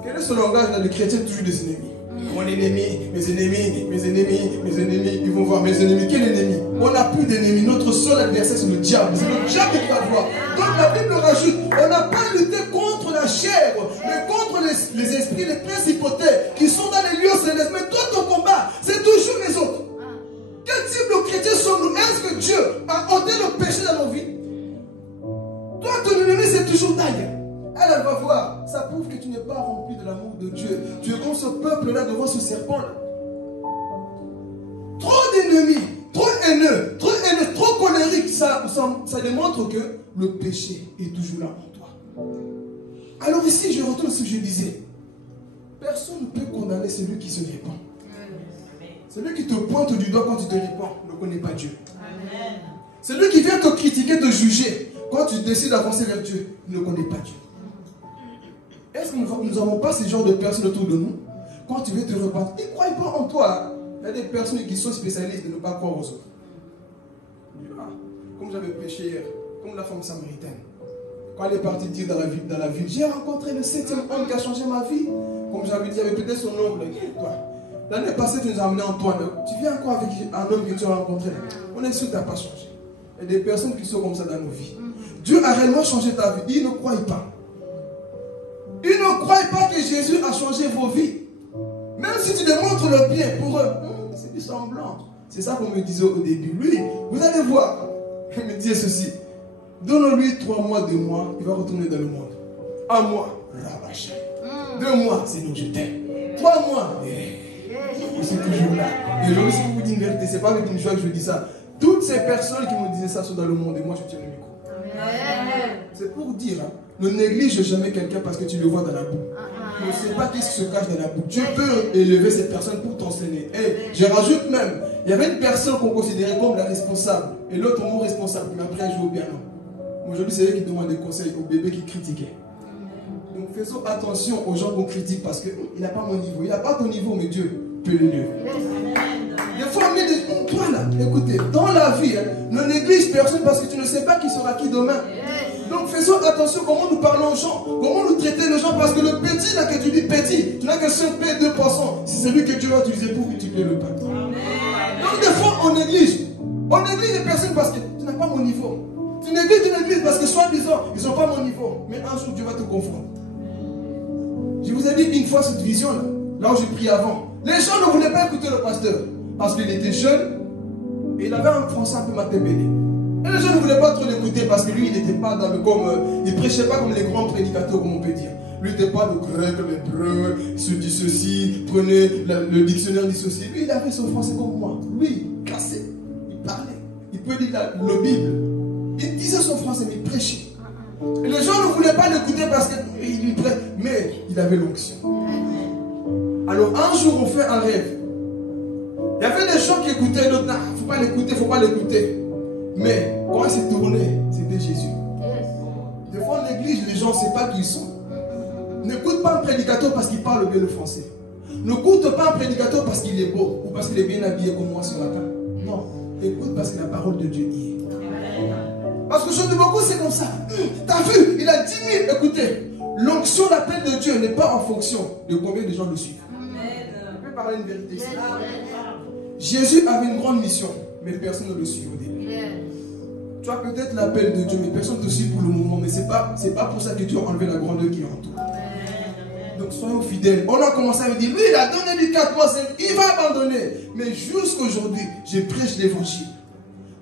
Quel est ce langage là? Les chrétiens toujours des ennemis. Mon ennemi, mes ennemis, mes ennemis, mes ennemis, ils vont voir mes ennemis. Quel ennemi? On n'a plus d'ennemis. Notre seul adversaire, c'est le diable. C'est le diable qui va voir. Donc la Bible rajoute, on n'a pas lutté contre la chair, mais contre les esprits, les principautés qui sont dans les lieux célestes. Mais toi, ton combat, c'est toujours les autres. Quel type de chrétien sommes-nous? Est-ce que Dieu a ôté le péché dans nos vies? Toi, ton ennemi, c'est toujours taille. Elle va voir. Ça prouve que tu n'es pas rempli de l'amour de Dieu. Tu es comme ce peuple-là devant ce serpent-là. Trop d'ennemis, trop haineux, trop colérique. Ça démontre que le péché est toujours là en toi. Alors ici, je retourne ce que je disais. Personne ne peut condamner celui qui se répand. Celui qui te pointe du doigt quand tu te répands ne connaît pas Dieu. Amen. Celui qui vient te critiquer, te juger, quand tu décides d'avancer vers Dieu, ne connaît pas Dieu. Est-ce que nous n'avons pas ce genre de personnes autour de nous? Quand tu veux te repentir, ils ne croient pas en toi. Il y a des personnes qui sont spécialistes de ne pas croire aux autres. Comme j'avais péché hier, comme la femme samaritaine. Quand elle est partie dire dans la ville, j'ai rencontré le 7e homme qui a changé ma vie. Comme j'avais dit, il y avait peut-être son oncle. Toi. L'année passée, tu nous as amené Antoine. Tu viens encore avec un homme que tu as rencontré. On est sûr que tu n'as pas changé. Il y a des personnes qui sont comme ça dans nos vies. Dieu a réellement changé ta vie. Ils ne croient pas. Ils ne croient pas que Jésus a changé vos vies. Même si tu démontres le bien pour eux, c'est du semblant. C'est ça qu'on me disait au début. Lui, vous allez voir, il me disait ceci. Donne-lui 3 mois, 2 mois, il va retourner dans le monde. 1 mois, rabâché. 2 mois, c'est nous je t'aime. 3 mois, je suis toujours là. Et je aussi vous dire une vérité, c'est pas avec une joie que je dis ça. Toutes ces personnes qui me disaient ça sont dans le monde et moi je tiens le micro. C'est pour dire, hein, ne néglige jamais quelqu'un parce que tu le vois dans la boue. On ne sait pas qui se cache dans la boue. Dieu peut élever cette personne pour t'enseigner. Et je rajoute même, il y avait une personne qu'on considérait comme la responsable et l'autre non responsable qui m'a appris à jouer au piano. Aujourd'hui, c'est elle qui demande des conseils aux bébés qui critiquaient. Donc faisons attention aux gens qu'on critique parce qu'il n'a pas mon niveau. Il n'a pas ton niveau, mais Dieu peut l'élever. Des fois, on met des... Toi là, écoutez, dans la vie, hein, ne néglige personne parce que tu ne sais pas qui sera qui demain. Donc faisons attention comment nous parlons aux gens, comment nous traiter les gens, parce que le petit là que tu dis petit, tu n'as que 5 P, 2%. C'est celui que tu vas utiliser pour multiplier le pain. Donc des fois on néglige. On néglige les personnes parce que tu n'as pas mon niveau. Tu négliges parce que soi-disant, ils n'ont pas mon niveau. Mais un jour Dieu va te confondre. Je vous ai dit une fois cette vision là, là où j'ai pris avant. Les gens ne voulaient pas écouter le pasteur parce qu'il était jeune et il avait un français un peu matébélé. Et les gens ne voulaient pas trop l'écouter parce que lui, il n'était pas dans le il prêchait pas comme les grands prédicateurs, comme on peut dire. Lui, il n'était pas le grec, l'hébreu, il se dit ceci, prenez le dictionnaire, dit ceci. Lui, il avait son français comme moi. Lui, cassé, il parlait. Il peut dire le Bible. Il disait son français, mais il prêchait. Et les gens ne voulaient pas l'écouter parce qu'il prêchait. Mais il avait l'onction. Alors, un jour, on fait un rêve. Il y avait des gens qui écoutaient, d'autres, il ne faut pas l'écouter, il ne faut pas l'écouter. Mais quand il s'est tourné, c'était Jésus. Des fois, on néglige les gens, on ne sait pas qui ils sont. N'écoute pas un prédicateur parce qu'il parle bien le français. N'écoute pas un prédicateur parce qu'il est beau ou parce qu'il est bien habillé comme moi ce matin. Non, écoute parce que la parole de Dieu y est. Parce que je dis beaucoup, c'est comme ça. T'as vu, il a 10 000. Écoutez, l'onction, l'appel de Dieu n'est pas en fonction de combien de gens le suivent. Je peux parler une vérité ici. Jésus avait une grande mission, mais personne ne le suit au début. Tu as peut-être l'appel de Dieu, mais personne ne te suit pour le moment. Mais ce n'est pas pour ça que Dieu a enlevé la grandeur qui est en toi. Donc soyons fidèles. On a commencé à me dire, lui il a donné du 4 mois, il va abandonner. Mais jusqu'aujourd'hui, je prêche l'évangile.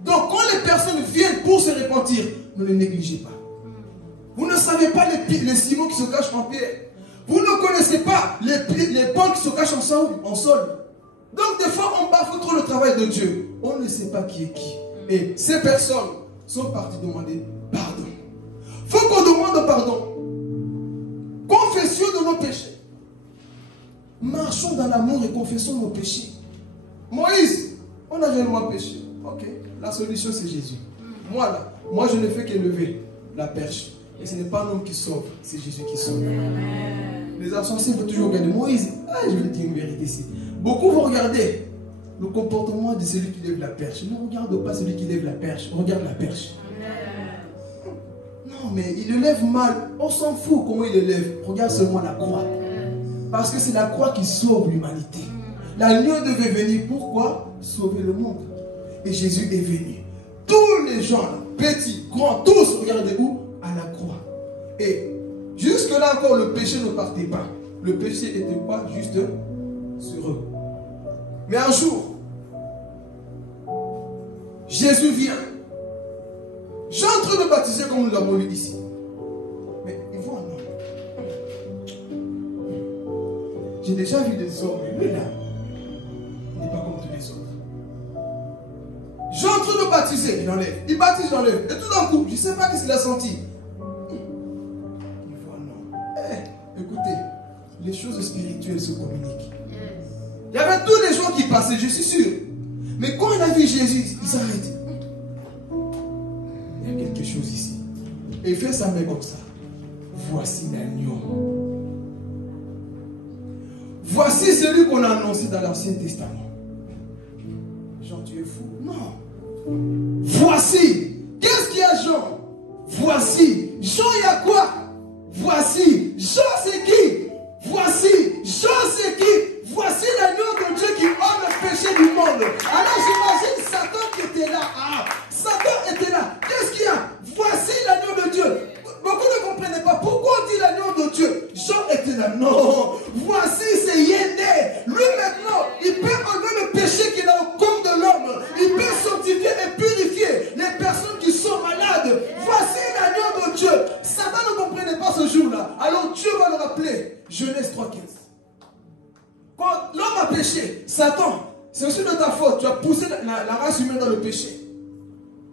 Donc quand les personnes viennent pour se repentir, ne les négligez pas. Vous ne savez pas les ciments qui se cachent en pierre. Vous ne connaissez pas les pans qui se cachent en sol. Donc des fois on bafoue trop le travail de Dieu. On ne sait pas qui est qui. Et ces personnes sont parties demander pardon. Il faut qu'on demande pardon. Confession de nos péchés. Marchons dans l'amour et confessons nos péchés. Moïse, on a réellement péché. Ok, la solution c'est Jésus. Moi là, je ne fais qu'élever la perche. Et ce n'est pas l'homme qui sauve, c'est Jésus qui sauve. Les insensés vont toujours regarder Moïse. Ah, je vais dire une vérité ici. Beaucoup vont regarder le comportement de celui qui lève la perche. Ne regarde pas celui qui lève la perche. Regarde la perche. Non, mais il le lève mal. On s'en fout comment il le lève. Regarde seulement la croix. Parce que c'est la croix qui sauve l'humanité. L'agneau devait venir. Pourquoi? Sauver le monde. Et Jésus est venu. Tous les gens, petits, grands, tous, regardez où? À la croix. Et jusque-là encore, le péché ne partait pas. Le péché n'était pas juste sur eux. Mais un jour, Jésus vient. J'ai en train de baptiser comme nous l'avons lu ici. Mais il voit un homme. J'ai déjà vu des hommes, mais lui là, il n'est pas comme tous les autres. J'ai en train de baptiser, il enlève. Il baptise, il enlève. Et tout d'un coup, je ne sais pas ce qu'il a senti. Il voit un homme. Écoutez, les choses spirituelles se communiquent. Il y avait tous les gens qui passaient, je suis sûr. Mais quand il a vu Jésus, il s'arrête. Il y a quelque chose ici. Et il fait sa main comme ça. Voici l'agneau. Voici celui qu'on a annoncé dans l'Ancien Testament. Jean, tu es fou? Non. Voici. Qu'est-ce qu'il y a, Jean? Voici. Jean, il y a quoi? Voici. Jean, c'est qui? Voici. Jean, c'est qui? Voici l'agneau de Dieu qui ôte le péché du monde. Alors j'imagine Satan qui était là. Ah, Satan était là. Qu'est-ce qu'il y a? Voici l'agneau de Dieu. Beaucoup ne comprenaient pas pourquoi on dit l'agneau de Dieu. Jean était là. Non. Voici, c'est Yéné. Lui maintenant, il peut enlever le péché qu'il a au corps de l'homme. Il peut sanctifier et purifier les personnes qui sont malades. Voici l'agneau de Dieu. Satan ne comprenait pas ce jour-là. Alors Dieu va le rappeler. Genèse 3,15. Quand l'homme a péché, Satan, c'est aussi de ta faute. Tu as poussé la race humaine dans le péché.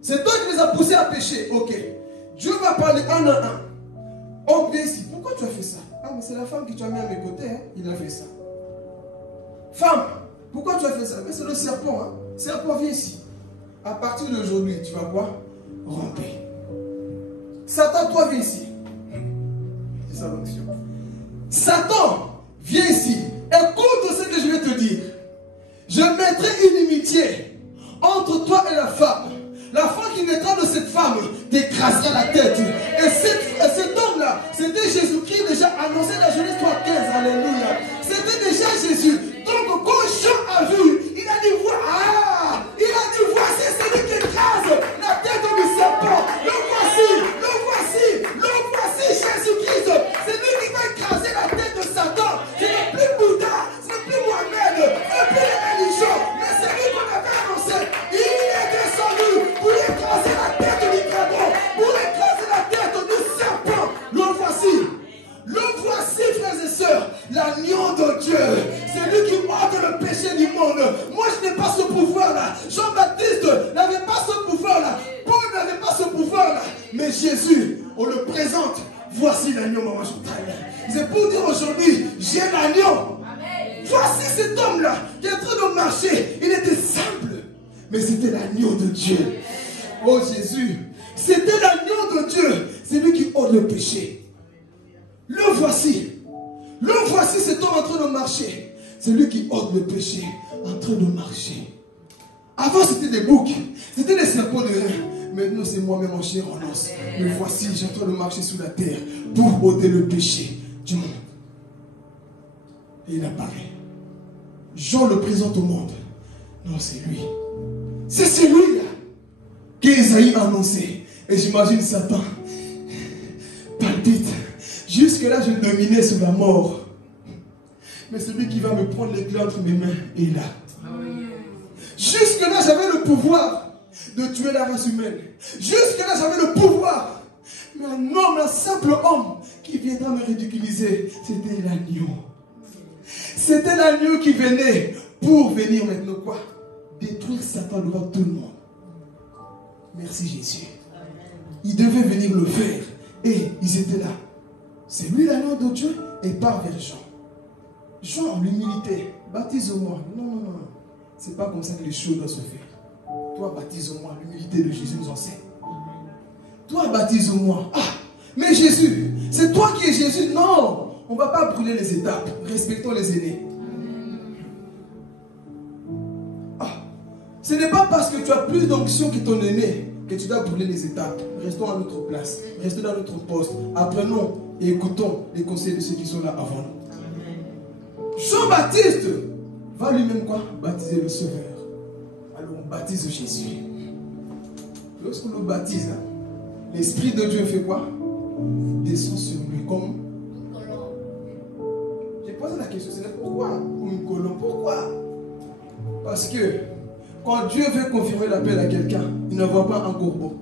C'est toi qui les as poussés à pécher. Ok. Dieu va parler un à un. On vient ici. Pourquoi tu as fait ça? Ah, mais c'est la femme que tu as mis à mes côtés. Hein? Il a fait ça. Femme, pourquoi tu as fait ça? Mais c'est le serpent. Hein? Serpent, viens ici. À partir d'aujourd'hui, tu vas quoi? Ramper. Satan, toi, viens ici. C'est ça l'onction. Satan, viens ici. Écoute ce que je vais te dire. Je mettrai une inimitié entre toi et la femme. La femme qui naîtra de cette femme t'écrasera la tête. Et cet homme-là, c'était Jésus-Christ déjà annoncé dans Genèse 3,15. Alléluia. C'était déjà Jésus. Donc quand Jean a vu, il a dit, voici celui qui écrase la tête du serpent. Le voici, Jésus-Christ. C'est lui qui va écraser la tête de Satan. Ce n'est plus Bouddha, ce n'est plus Mohamed, ce n'est plus les religions, mais c'est lui qu'on avait annoncé. Il est descendu pour écraser la tête du dragon, pour écraser la tête du serpent. Le voici, frères et sœurs, l'agneau de Dieu. C'est lui qui ôte le péché du monde. Moi, je n'ai pas ce pouvoir-là. Jean-Baptiste n'avait pas ce pouvoir-là. Paul n'avait pas ce pouvoir-là. Mais Jésus, on le présente. Voici l'agneau, maman Chantal. C'est pour dire aujourd'hui, j'ai l'agneau. Voici cet homme-là qui est en train de marcher. Il était simple, mais c'était l'agneau de Dieu. Oh Jésus, c'était l'agneau de Dieu. C'est lui qui ôte le péché. Le voici, cet homme en train de marcher. C'est lui qui ôte le péché, en train de marcher. Avant, c'était des boucs, c'était des serpents de reins. Maintenant, c'est moi-même en chair en os. Mais voici, j'ai en train de marcher sur la terre pour ôter le péché du monde. Et il apparaît. Jean le présente au monde. Non, c'est lui. C'est celui-là qu'Ésaïe a annoncé. Et j'imagine Satan palpite. Jusque-là, je dominais sur la mort. Mais celui qui va me prendre les clés entre mes mains est là. Jusque-là, j'avais le pouvoir de tuer la race humaine. Jusque-là, j'avais le pouvoir. Mais un homme, un simple homme qui viendra me ridiculiser, c'était l'agneau. C'était l'agneau qui venait pour venir maintenant quoi? Détruire Satan devant tout le monde. Merci Jésus. Il devait venir le faire. Et ils étaient là. C'est lui l'agneau de Dieu et part vers Jean. Jean, l'humilité, baptise-moi. Non. C'est pas comme ça que les choses doivent se faire. Toi, baptise-moi. L'humilité de Jésus nous enseigne. Toi, baptise-moi. Ah, Mais Jésus, c'est toi qui es Jésus. Non, on ne va pas brûler les étapes. Respectons les aînés. Ce n'est pas parce que tu as plus d'onction que ton aîné que tu dois brûler les étapes. Restons à notre place. Restons dans notre poste. Apprenons et écoutons les conseils de ceux qui sont là avant nous. Jean-Baptiste va lui-même quoi? Baptiser le Sauveur. Alors on baptise Jésus. Lorsqu'on le baptise, l'Esprit de Dieu fait quoi? Descend sur lui comme... J'ai posé la question, c'est pourquoi? Comme une colombe. Pourquoi? Parce que quand Dieu veut confirmer l'appel à quelqu'un, il ne voit pas un corbeau.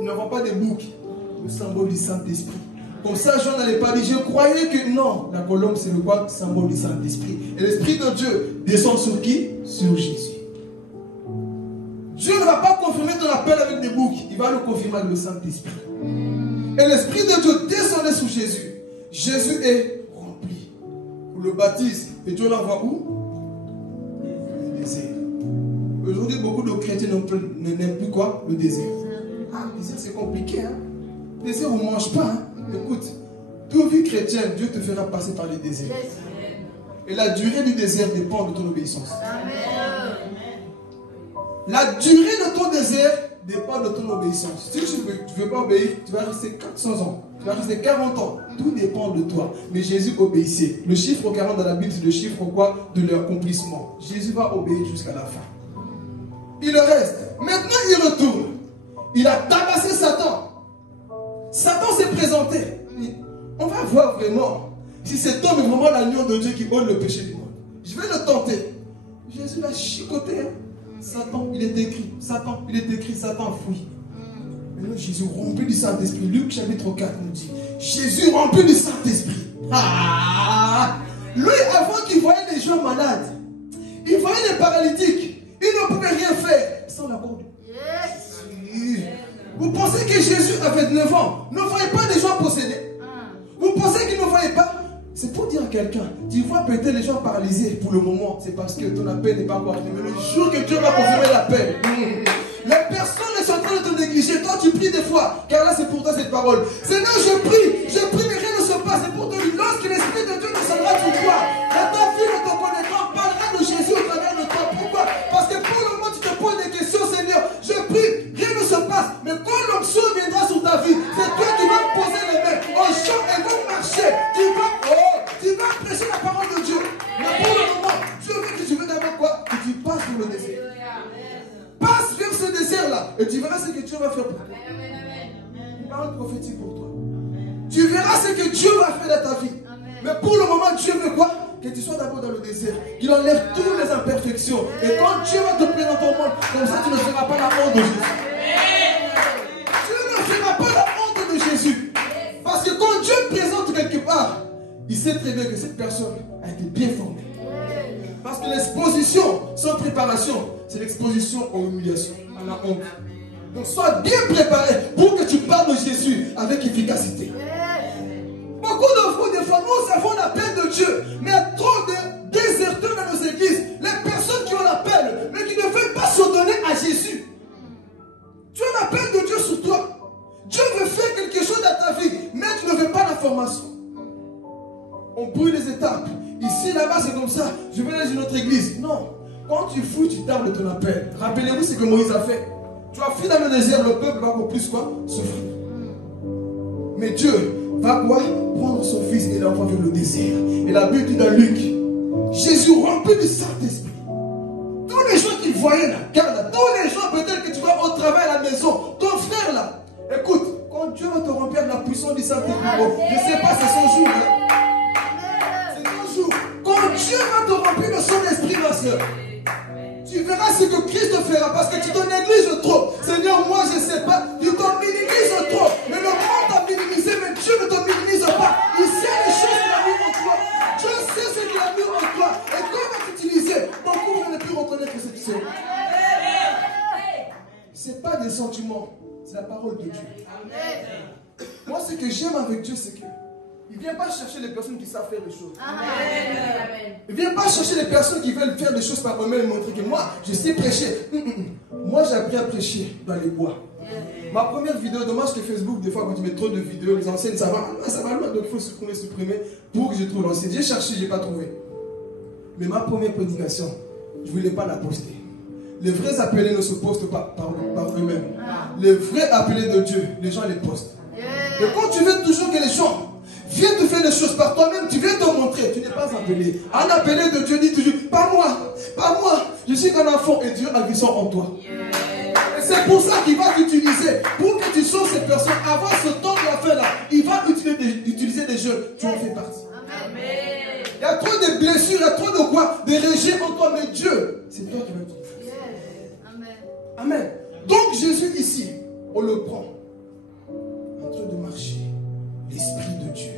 Il ne voit pas des boucs. Le symbole du Saint-Esprit. Comme ça, Jean n'allait pas dire, je croyais que non. La colombe, c'est le quoi? Symbole du Saint-Esprit. Et l'Esprit de Dieu descend sur qui? Sur Jésus. Dieu ne va pas confirmer ton appel avec des boucs. Il va le confirmer avec le Saint-Esprit. Et l'Esprit de Dieu descendait sur Jésus. Jésus est rempli. On le baptise. Et Dieu l'envoie où? Le désert. Aujourd'hui, beaucoup de chrétiens n'aiment plus quoi? Le désert. Ah, le désert, c'est compliqué. Hein? Le désert, on ne mange pas. Hein? Écoute, toute vie chrétienne, Dieu te fera passer par les déserts. Et la durée du désert dépend de ton obéissance. La durée de ton désert dépend de ton obéissance. Si tu ne veux pas obéir, tu vas rester 400 ans. Tu vas rester 40 ans. Tout dépend de toi. Mais Jésus obéissait. Le chiffre 40 dans la Bible, c'est le chiffre quoi? De l'accomplissement. Jésus va obéir jusqu'à la fin. Il reste. Maintenant, il retourne. Il a tabassé Satan. Satan s'est présenté. On va voir vraiment si cet homme est vraiment l'agneau de Dieu qui ôte le péché du monde. Je vais le tenter. Jésus l'a chicoté. Hein? Satan, il est écrit. Satan, il est écrit. Satan fuit. Maintenant, Jésus rempli du Saint-Esprit. Luc chapitre 4 nous dit Jésus rempli du Saint-Esprit. Lui, avant qu'il voyait les gens malades, il voyait les paralytiques. Il ne pouvait rien faire sans l'accord de Dieu. Vous pensez que Jésus avait 9 ans, ne voyait pas des gens possédés? Vous pensez qu'il ne voyait pas? C'est pour dire à quelqu'un, tu vois peut-être les gens paralysés pour le moment, c'est parce que ton appel n'est pas encore arrivé. Mais le jour que Dieu va confirmer l'appel, les personnes ne sont en train de te négliger. Toi, tu pries des fois, car là, c'est pour toi cette parole. Seigneur, je prie, mais rien ne se passe. C'est pour te dire, lorsque l'Esprit de Dieu descendra sur toi, et ta vie ne te connaîtra, parlera de Jésus au travers de toi. Pourquoi? Parce que pour le moment, tu te poses des questions, Seigneur. Je prie, rien ne se passe. Mais quand l'onction viendra sur ta vie, c'est toi qui vas poser les mains. Au champ, elles vont marcher. Tu vas prêcher la parole de Dieu. Mais pour le moment, Dieu veut que tu veux d'abord quoi? Que tu passes sur le désert. Passe vers ce désert-là. Et tu verras ce que Dieu va faire pour toi. Une parole prophétique pour toi. Tu verras ce que Dieu va faire dans ta vie. Mais pour le moment, Dieu veut quoi? Que tu sois d'abord dans le désert. Il enlève toutes les imperfections. Et quand Dieu va te présenter au monde, comme ça tu ne feras pas la honte de Jésus. Tu ne feras pas la honte de Jésus. Parce que quand Dieu présente quelque part, il sait très bien que cette personne a été bien formée. Parce que l'exposition sans préparation, c'est l'exposition aux humiliations, à la honte. Donc sois bien préparé pour que tu parles de Jésus avec efficacité. Beaucoup de vous, des fois, nous avons l'appel de Dieu, mais il y a trop de déserteurs dans nos églises. Les personnes qui ont l'appel, mais qui ne veulent pas se donner à Jésus. Tu as l'appel de Dieu sur toi. Dieu veut faire quelque chose dans ta vie, mais tu ne veux pas la formation. On brûle les étapes. Ici, là-bas, c'est comme ça. Je vais dans une autre église. Non. Quand tu fouilles, tu tardes de ton appel. Rappelez-vous ce que Moïse a fait. Tu as fui dans le désert, le peuple va encore plus quoi? Souffrir. Mais Dieu va quoi? Prendre son fils et l'envoie vers le désert. Et la Bible dit dans Luc, Jésus rempli du Saint-Esprit. Tous les gens qui voyaient là, car là, tous les gens peut-être que tu vas au travail à la maison, ton frère là, écoute, quand Dieu va te remplir de la puissance du Saint-Esprit, je ne sais pas, c'est son jour. Hein? C'est ton jour. Quand Dieu va te remplir de son esprit, ma soeur, tu verras ce que Christ te fera parce que tu te négliges trop. Seigneur, moi je ne sais pas, tu te minimises trop. Mais le monde t'a minimisé, mais Dieu ne te minimise pas. Il sait les choses qu'il a mis en toi. Dieu sait ce qu'il a mis en toi. Et quand il va t'utiliser, beaucoup vont ne plus reconnaître que c'est Dieu. Ce n'est pas des sentiments, c'est la parole de Dieu. Moi, ce que j'aime avec Dieu, c'est que il ne vient pas chercher les personnes qui savent faire des choses. Amen. Il ne vient pas chercher les personnes qui veulent faire des choses par eux-mêmes et montrer que moi, je sais prêcher. Moi, j'ai appris à prêcher dans les bois. Ma première vidéo, dommage que Facebook, des fois, quand tu mets trop de vidéos, les anciennes, ça va loin, donc il faut supprimer pour que je trouve l'ancienne. J'ai cherché, je n'ai pas trouvé. Mais ma première prédication, je ne voulais pas la poster. Les vrais appelés ne se postent pas par eux-mêmes. Les vrais appelés de Dieu, les gens les postent. Et quand tu veux toujours que les gens viennent te faire des choses par toi-même, tu viens te montrer, tu n'es pas appelé. Un appelé de Dieu dit toujours, pas moi, je suis qu'un enfant et Dieu a vu ça en toi. Et c'est pour ça qu'il va t'utiliser, pour que tu sauves cette personne. Avant ce temps de la fin là, il va utiliser des jeunes, tu en fais partie. Amen. Il y a trop de blessures, il y a trop de quoi, de rejet en toi, mais Dieu, c'est toi qui vas utiliser. Amen. Donc Jésus ici, on le prend en train de marcher. L'Esprit de Dieu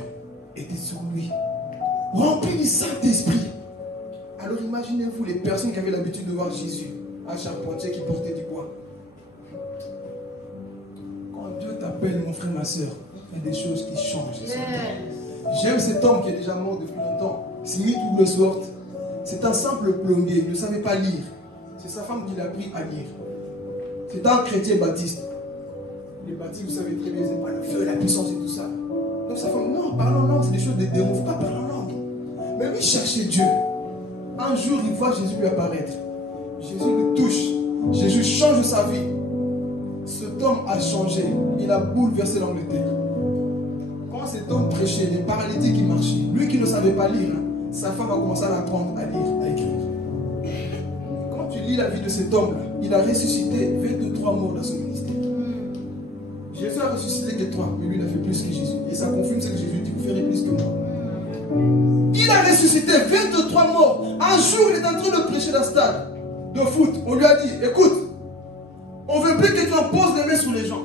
était sur lui, rempli du Saint-Esprit. Alors imaginez-vous les personnes qui avaient l'habitude de voir Jésus, un charpentier qui portait du bois. Quand Dieu t'appelle, mon frère, ma soeur, il y a des choses qui changent. J'aime cet homme qui est déjà mort depuis longtemps, Smith Wigglesworth. C'est un simple plombier, il ne savait pas lire. C'est sa femme qui l'a appris à lire. C'est un chrétien baptiste. Les baptistes, vous savez très bien, ils n'aiment pas le feu, la puissance et tout ça. Donc sa femme, non, parle en langue, c'est des choses de démons, il ne faut pas parler en langue. Mais lui cherchait Dieu. Un jour, il voit Jésus lui apparaître. Jésus le touche. Jésus change sa vie. Cet homme a changé. Il a bouleversé l'Angleterre. Quand cet homme prêchait, les paralytiques qui marchaient, lui qui ne savait pas lire, sa femme a commencé à l'apprendre à lire, à écrire. Quand tu lis la vie de cet homme-là, il a ressuscité 23 morts dans son ministère. Jésus a ressuscité que 3, mais lui il a fait plus que Jésus. Et ça confirme ce que Jésus dit, vous ferez plus que moi. Il a ressuscité 23 morts. Un jour, il est en train de prêcher dans le stade de foot. On lui a dit, écoute, on ne veut plus que quelqu'un pose les mains sur les gens.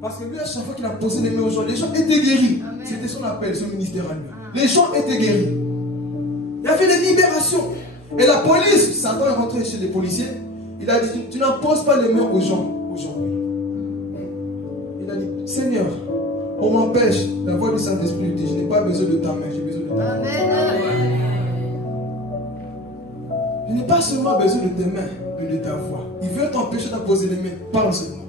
Parce que lui, à chaque fois qu'il a posé les mains aux gens, les gens étaient guéris. C'était son appel, son ministère à lui. Les gens étaient guéris. Il y avait des libérations. Et la police, Satan est rentré chez les policiers. Il a dit, tu n'imposes pas les mains aux gens aujourd'hui. Il a dit, Seigneur, on m'empêche, la voix du Saint-Esprit dit, je n'ai pas besoin de ta main, j'ai besoin de ta main. Je n'ai pas seulement besoin de tes mains, mais de ta voix. Il veut t'empêcher d'imposer les mains, parle seulement.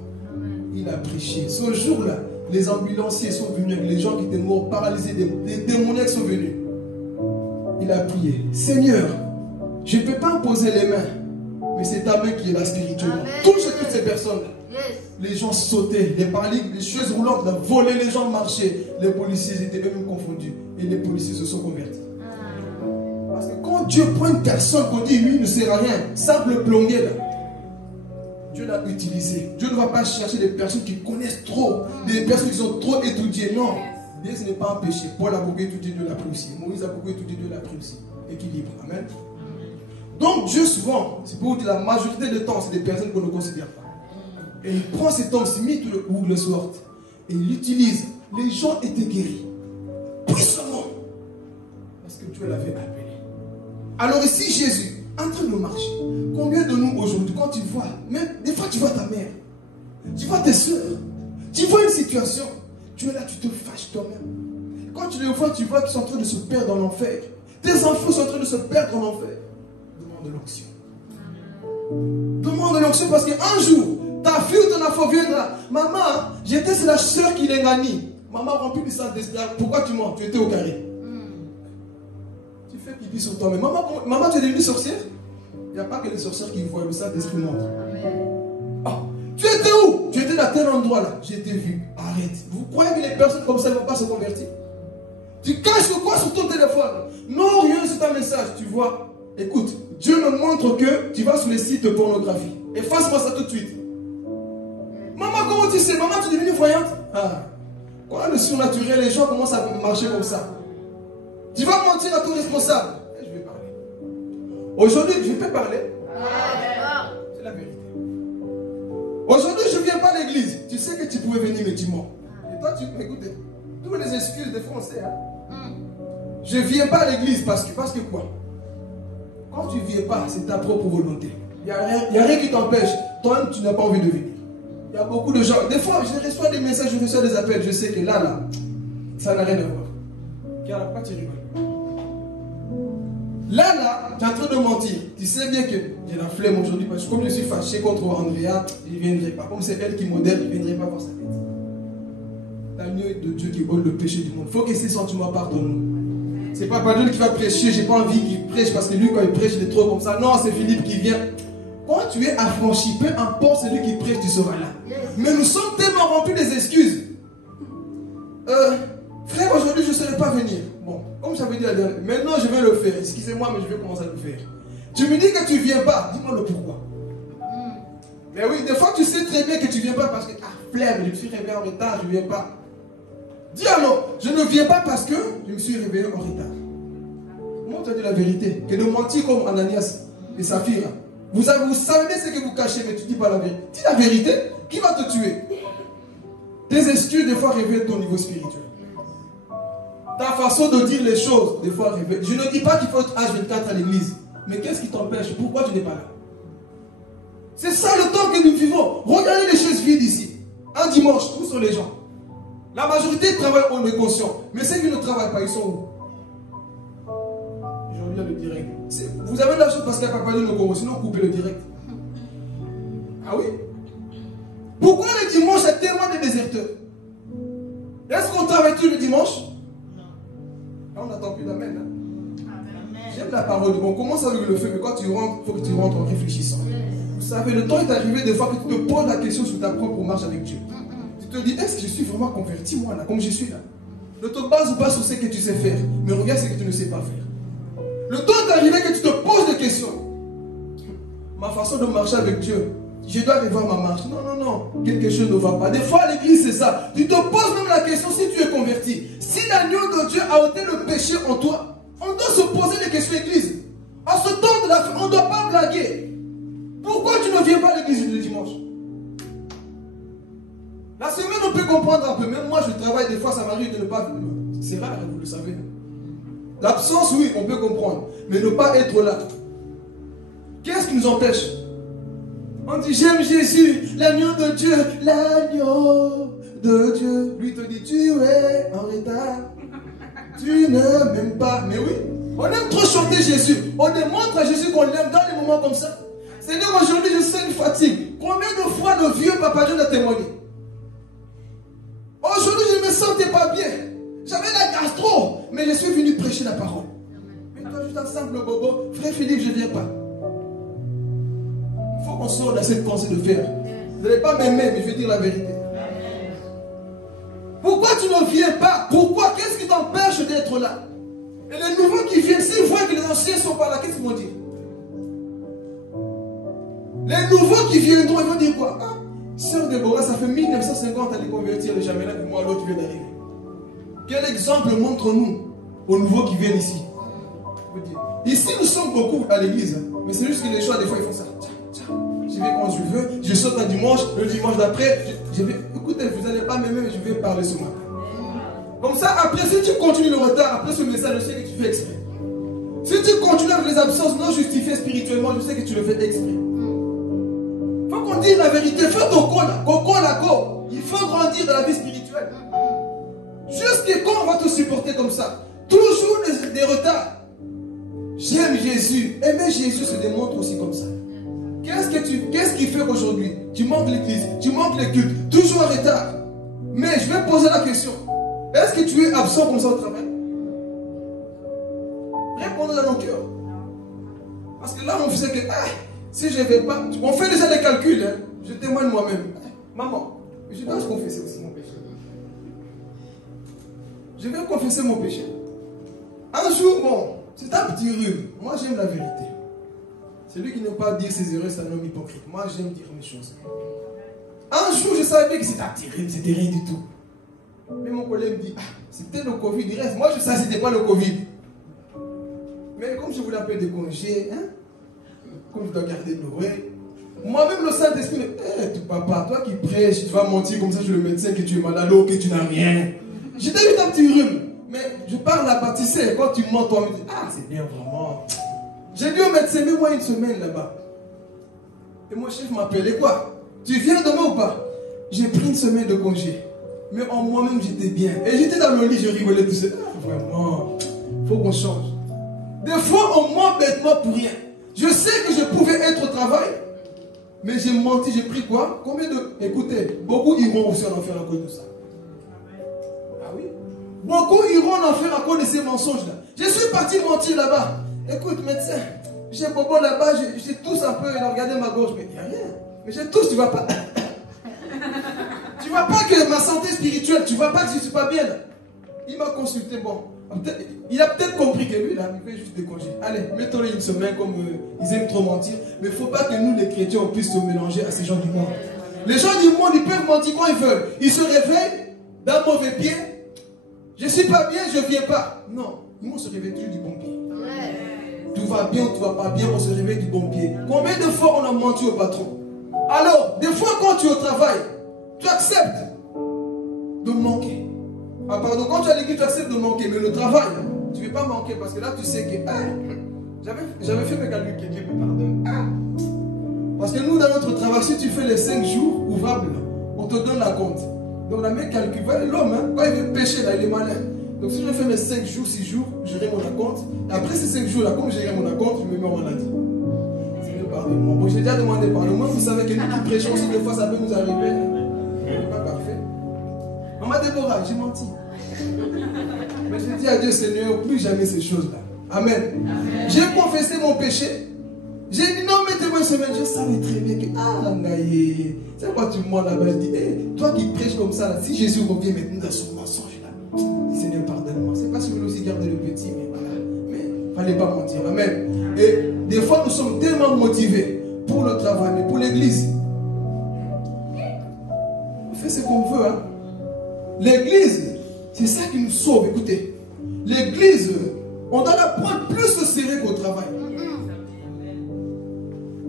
Il a prêché. Ce jour-là, les ambulanciers sont venus, les gens qui étaient morts, paralysés, des démoniaques sont venus. Il a prié, Seigneur, je ne peux pas imposer les mains, mais c'est ta main qui est là spirituellement. Touche toutes ces personnes-là. Les gens sautaient, les paralytiques, les chaises roulantes, volaient, les gens marchaient. Les policiers étaient eux-mêmes confondus. Et les policiers se sont convertis. Parce que quand Dieu prend une personne qu'on dit, lui, il ne sert à rien, simple plombier, là, Dieu l'a utilisé. Dieu ne va pas chercher des personnes qui connaissent trop, des personnes qui sont trop étudiées. Non, Dieu, ce n'est pas un péché. Paul a beaucoup étudié, Dieu l'a pris aussi. Moïse a beaucoup étudié, Dieu l'a pris aussi. Équilibre. Amen. Donc Dieu souvent, c'est pour vous dire la majorité du temps, c'est des personnes qu'on ne considère pas. Et il prend cet homme Smith Wigglesworth et il l'utilise. Les gens étaient guéris. Puissamment. Parce que Dieu l'avait appelé. Alors ici Jésus, en train de marcher. Combien de nous aujourd'hui, quand tu vois, même des fois tu vois ta mère, tu vois tes soeurs, tu vois une situation, tu es là, tu te fâches toi-même. Quand tu les vois, tu vois qu'ils sont en train de se perdre dans l'enfer. Tes enfants sont en train de se perdre dans l'enfer. Demande l'onction. Demande l'onction parce qu'un jour, ta fille ou ton enfant viendra. Maman, j'étais c'est la soeur qui l'a gagné. Maman remplie du Saint-Esprit. Pourquoi tu mens? Tu étais au carré. Tu fais pipi sur toi-même. Maman, tu es devenue sorcière? Il n'y a pas que les sorcières qui voient le Saint-Esprit montre. Ah, tu étais où? Tu étais à tel endroit là. J'ai été vu. Arrête. Vous croyez que les personnes comme ça ne vont pas se convertir? Tu caches quoi sur ton téléphone? Non, rien sur ta message. Tu vois. Écoute, Dieu me montre que tu vas sur les sites de pornographie. Efface-moi ça tout de suite. Maman, comment tu sais? Maman, tu es devenue voyante? Ah. Quand le surnaturel, les gens commencent à marcher comme ça. Tu vas mentir à ton responsable. Et je vais parler. Aujourd'hui, je peux parler. C'est la vérité. Aujourd'hui, je ne viens pas à l'église. Tu sais que tu pouvais venir, mais tu mens. Et toi, tu m'écoutes. Toutes les excuses des Français. Je ne viens pas à l'église parce que quoi? Quand tu ne viens pas, c'est ta propre volonté. Il n'y a rien qui t'empêche. Toi, tu n'as pas envie de venir. Il y a beaucoup de gens. Des fois, je reçois des messages, je reçois des appels. Je sais que là, ça n'a rien à voir. Car pourquoi tu rigoles? Là, tu es en train de mentir. Tu sais bien que j'ai la flemme aujourd'hui parce que comme je suis fâché contre Andrea, je ne viendrai pas. Comme c'est elle qui modèle, je ne viendrai pas voir sa tête. L'agneau de Dieu qui ôte le péché du monde. Il faut que ces sentiments partent de nous. C'est pas Paul qui va prêcher, j'ai pas envie qu'il prêche parce que lui quand il prêche il est trop comme ça. Non, c'est Philippe qui vient. Quand tu es affranchi, peu importe celui qui prêche, tu seras là. Mais nous sommes tellement remplis des excuses. Frère, aujourd'hui je ne saurais pas venir. Bon, comme j'avais dit la dernière, maintenant je vais le faire. Excusez-moi, mais je vais commencer à le faire. Tu me dis que tu ne viens pas, dis-moi le pourquoi. Mais oui, des fois tu sais très bien que tu ne viens pas parce que, flemme, je me suis réveillé en retard, je ne viens pas. Dis alors, je ne viens pas parce que je me suis réveillé en retard. Moi, tu as dit la vérité. Que de mentir comme Ananias et Saphira. Vous savez bien ce que vous cachez, mais tu ne dis pas la vérité. Dis la vérité, qui va te tuer? Tes excuses, des fois, révèlent ton niveau spirituel. Ta façon de dire les choses, des fois, révèle. Je ne dis pas qu'il faut être H24 à l'église. Mais qu'est-ce qui t'empêche? Pourquoi tu n'es pas là? C'est ça le temps que nous vivons. Regardez les chaises vides ici. Un dimanche, où sont les gens? La majorité travaille, on est conscient. Mais ceux qui ne travaillent pas, ils sont où? Je reviens le direct. Vous avez de la chance parce qu'il n'y a pas de nos Congo, sinon coupez le direct. Ah oui? Pourquoi le dimanche, il y a tellement de déserteurs? Est-ce qu'on travaille tout le dimanche? Là, on n'attend plus d'amen. J'aime la parole. On commence avec le feu, mais quand tu rentres, il faut que tu rentres en réfléchissant. Vous savez, le temps est arrivé des fois que tu te poses la question sur ta propre marche avec Dieu. Tu te dis, est-ce que je suis vraiment converti, moi, là, comme je suis là? Ne te base pas sur ce que tu sais faire, mais regarde ce que tu ne sais pas faire. Le temps est arrivé que tu te poses des questions. Ma façon de marcher avec Dieu, je dois revoir ma marche. Non, non, non, quelque chose ne va pas. Des fois, à l'église, c'est ça. Tu te poses même la question si tu es converti. Si l'agneau de Dieu a ôté le péché en toi, on doit se poser des questions, église. En ce temps de la fin, on ne doit pas blaguer. Pourquoi tu ne viens pas à l'église le dimanche? La semaine, on peut comprendre un peu. Même moi, je travaille, des fois, ça m'arrive de ne pas venir. C'est rare, vous le savez. L'absence, oui, on peut comprendre. Mais ne pas être là. Qu'est-ce qui nous empêche? On dit, j'aime Jésus, l'agneau de Dieu, l'agneau de Dieu. Lui te dit, tu es en retard. Tu ne m'aimes pas. Mais oui, on aime trop chanter Jésus. On démontre à Jésus qu'on l'aime dans les moments comme ça. Seigneur, aujourd'hui, je sens une fatigue. Combien de fois le vieux Papa John a témoigné? Aujourd'hui, je ne me sentais pas bien. J'avais la gastro, mais je suis venu prêcher la parole. Mais toi, juste un simple bobo, frère Philippe, je ne viens pas. Il faut qu'on sorte de cette pensée de faire. Vous n'allez pas m'aimer, mais je vais dire la vérité. Pourquoi tu ne viens pas? Pourquoi? Qu'est-ce qui t'empêche d'être là? Et les nouveaux qui viennent, s'ils voient que les anciens ne sont pas là, qu'est-ce qu'ils vont dire? Les nouveaux qui viendront, ils vont dire quoi? Ah, Sœur Déborah, ça fait 1950 à les convertir, les jamais là, et moi l'autre vient d'arriver. Quel exemple montre-nous aux nouveaux qui viennent ici? Ici, nous sommes beaucoup à l'église, mais c'est juste que les gens, des fois, ils font ça. Je vais quand je veux, je saute un dimanche, le dimanche d'après, je vais. Écoutez, vous n'allez pas m'aimer, mais je vais parler ce matin. Comme ça, après, si tu continues le retard, après ce message, je sais que tu fais exprès. Si tu continues avec les absences non justifiées spirituellement, je sais que tu le fais exprès. Faut qu'on dise la vérité. Fais ton coco là. Il faut grandir dans la vie spirituelle. Jusqu'à quand on va te supporter comme ça? Toujours des retards. J'aime Jésus. Aimer Jésus se démontre aussi comme ça. Qu'est-ce qui fait qu'aujourd'hui tu manques l'église, tu manques les cultes, toujours en retard? Mais je vais poser la question. Est-ce que tu es absent comme ça au travail? Répondez dans nos cœurs. Parce que là, on faisait que, si je ne vais pas, on fait déjà des calculs. Hein. Je témoigne moi-même. Maman, je dois confesser aussi mon péché. Je vais confesser mon péché. Un jour, bon, c'est un petit rhume. Moi, j'aime la vérité. Celui qui n'aime pas dire ses erreurs, c'est un homme hypocrite. Moi, j'aime dire mes choses. Un jour, je savais bien que c'était un petit rhume, c'était rien du tout. Mais mon collègue me dit, c'était le Covid. Il reste. Moi, je savais que ce n'était pas le Covid. Mais comme je voulais un peu de congé, hein, comme je dois garder Noël, moi-même, le Saint-Esprit, papa, toi qui prêches, tu vas mentir comme ça sur le médecin que tu es malade ou que tu n'as rien. J'étais juste un petit rhume. Mais je parle là-bas, tu sais, quand tu mens, toi, tu dis, c'est bien vraiment. J'ai dit au médecin, mets-moi une semaine là-bas. Et mon chef m'appelait, quoi? Tu viens demain ou pas? J'ai pris une semaine de congé. Mais en moi-même, j'étais bien. Et j'étais dans le lit, je rigolais tout seul. Vraiment, il faut qu'on change. Des fois, on ment bêtement pour rien. Je sais que je pouvais être au travail, mais j'ai menti, j'ai pris quoi? Combien de... Écoutez, beaucoup iront aussi en enfer à cause de ça. Ah oui? Beaucoup iront en enfer à cause de ces mensonges-là. Je suis parti mentir là-bas. Écoute, médecin, j'ai bobo là-bas, j'ai tousse un peu, il a regardé ma gorge, mais il n'y a rien. Mais j'ai tousse, tu vas pas... Tu vois pas que ma santé spirituelle, tu vois pas que je ne suis pas bien là. Il m'a consulté, bon. Il a peut-être compris que lui, là, il fait juste décongeler. Allez, mettons-le une semaine comme ils aiment trop mentir. Mais il ne faut pas que nous, les chrétiens, on puisse se mélanger à ces gens du monde. Les gens du monde, ils peuvent mentir quand ils veulent. Ils se réveillent d'un mauvais pied. Je ne suis pas bien, je ne viens pas. Non, nous, on se réveille toujours du bon pied. Tout va bien ou tout va pas bien, on se réveille du bon pied. Combien de fois on a menti au patron? Alors, des fois, quand tu es au travail, tu acceptes de manquer. Ah pardon, quand tu as l'église, tu acceptes de manquer. Mais le travail, tu ne veux pas manquer parce que là, tu sais que... j'avais fait mes calculs, quelqu'un me pardonne. Parce que nous, dans notre travail, si tu fais les 5 jours ouvrables, on te donne la compte. Donc la main calcule. L'homme, hein, quand il veut pêcher, là, il est malin. Donc si je fais mes 5 jours, 6 jours, j'aurai mon acompte. Et après ces 5 jours-là, comme j'aurai mon acompte, je me mets en maladie. Seigneur, pardonne-moi. Bon, j'ai déjà demandé pardon-moi. Vous savez que nous qui prêchons aussi, des fois, ça peut nous arriver. Pas parfait. Maman Déborah, j'ai menti. Mais j'ai dit à Dieu, Seigneur, plus jamais ces choses-là. Amen. J'ai confessé mon péché. J'ai dit non, mettez-moi une semaine. Je savais très bien que, c'est quoi tu me là-bas? Je dis, toi qui prêches comme ça, là, si Jésus revient maintenant dans son mensonge-là, Seigneur, pardonne-moi. C'est pas si vous voulez aussi garder le petit, mais voilà. Mais il ne fallait pas mentir. Amen. Et des fois, nous sommes tellement motivés pour le travail, mais pour l'église, on fait ce qu'on veut. Hein. L'église, c'est ça qui nous sauve. Écoutez, l'église, on doit la prendre plus au sérieux qu'au travail.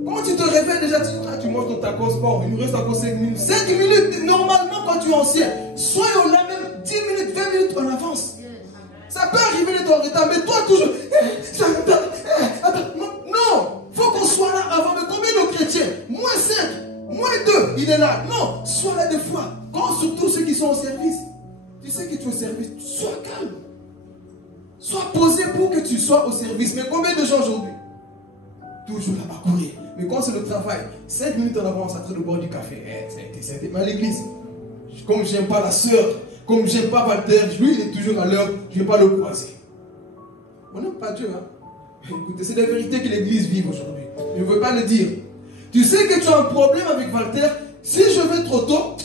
Quand tu te réveilles déjà, tu manges ton tacos, bon, il nous reste encore 5 minutes. 5 minutes, normalement, quand tu es ancien, soyons là même 10 minutes, 20 minutes en avance. Ça peut arriver d'être en retard, mais toi toujours. Non, il faut qu'on soit là avant. Mais combien de chrétiens? Moins 5, moins 2, il est là. Non, sois là des fois. Quand surtout ceux qui sont au service, tu sais que tu es au service, sois calme. Sois posé pour que tu sois au service. Mais combien de gens aujourd'hui? Toujours là-bas courir. Mais quand c'est le travail, 5 minutes en avance, à train de boire du café. Mais à l'église, comme j'aime pas la sœur, comme j'aime pas Walter, lui il est toujours à l'heure, je ne vais pas le croiser. On n'aime pas Dieu. Hein? Écoutez, c'est la vérité que l'église vit aujourd'hui. Je ne veux pas le dire. Tu sais que tu as un problème avec Walter. Si je vais trop tôt,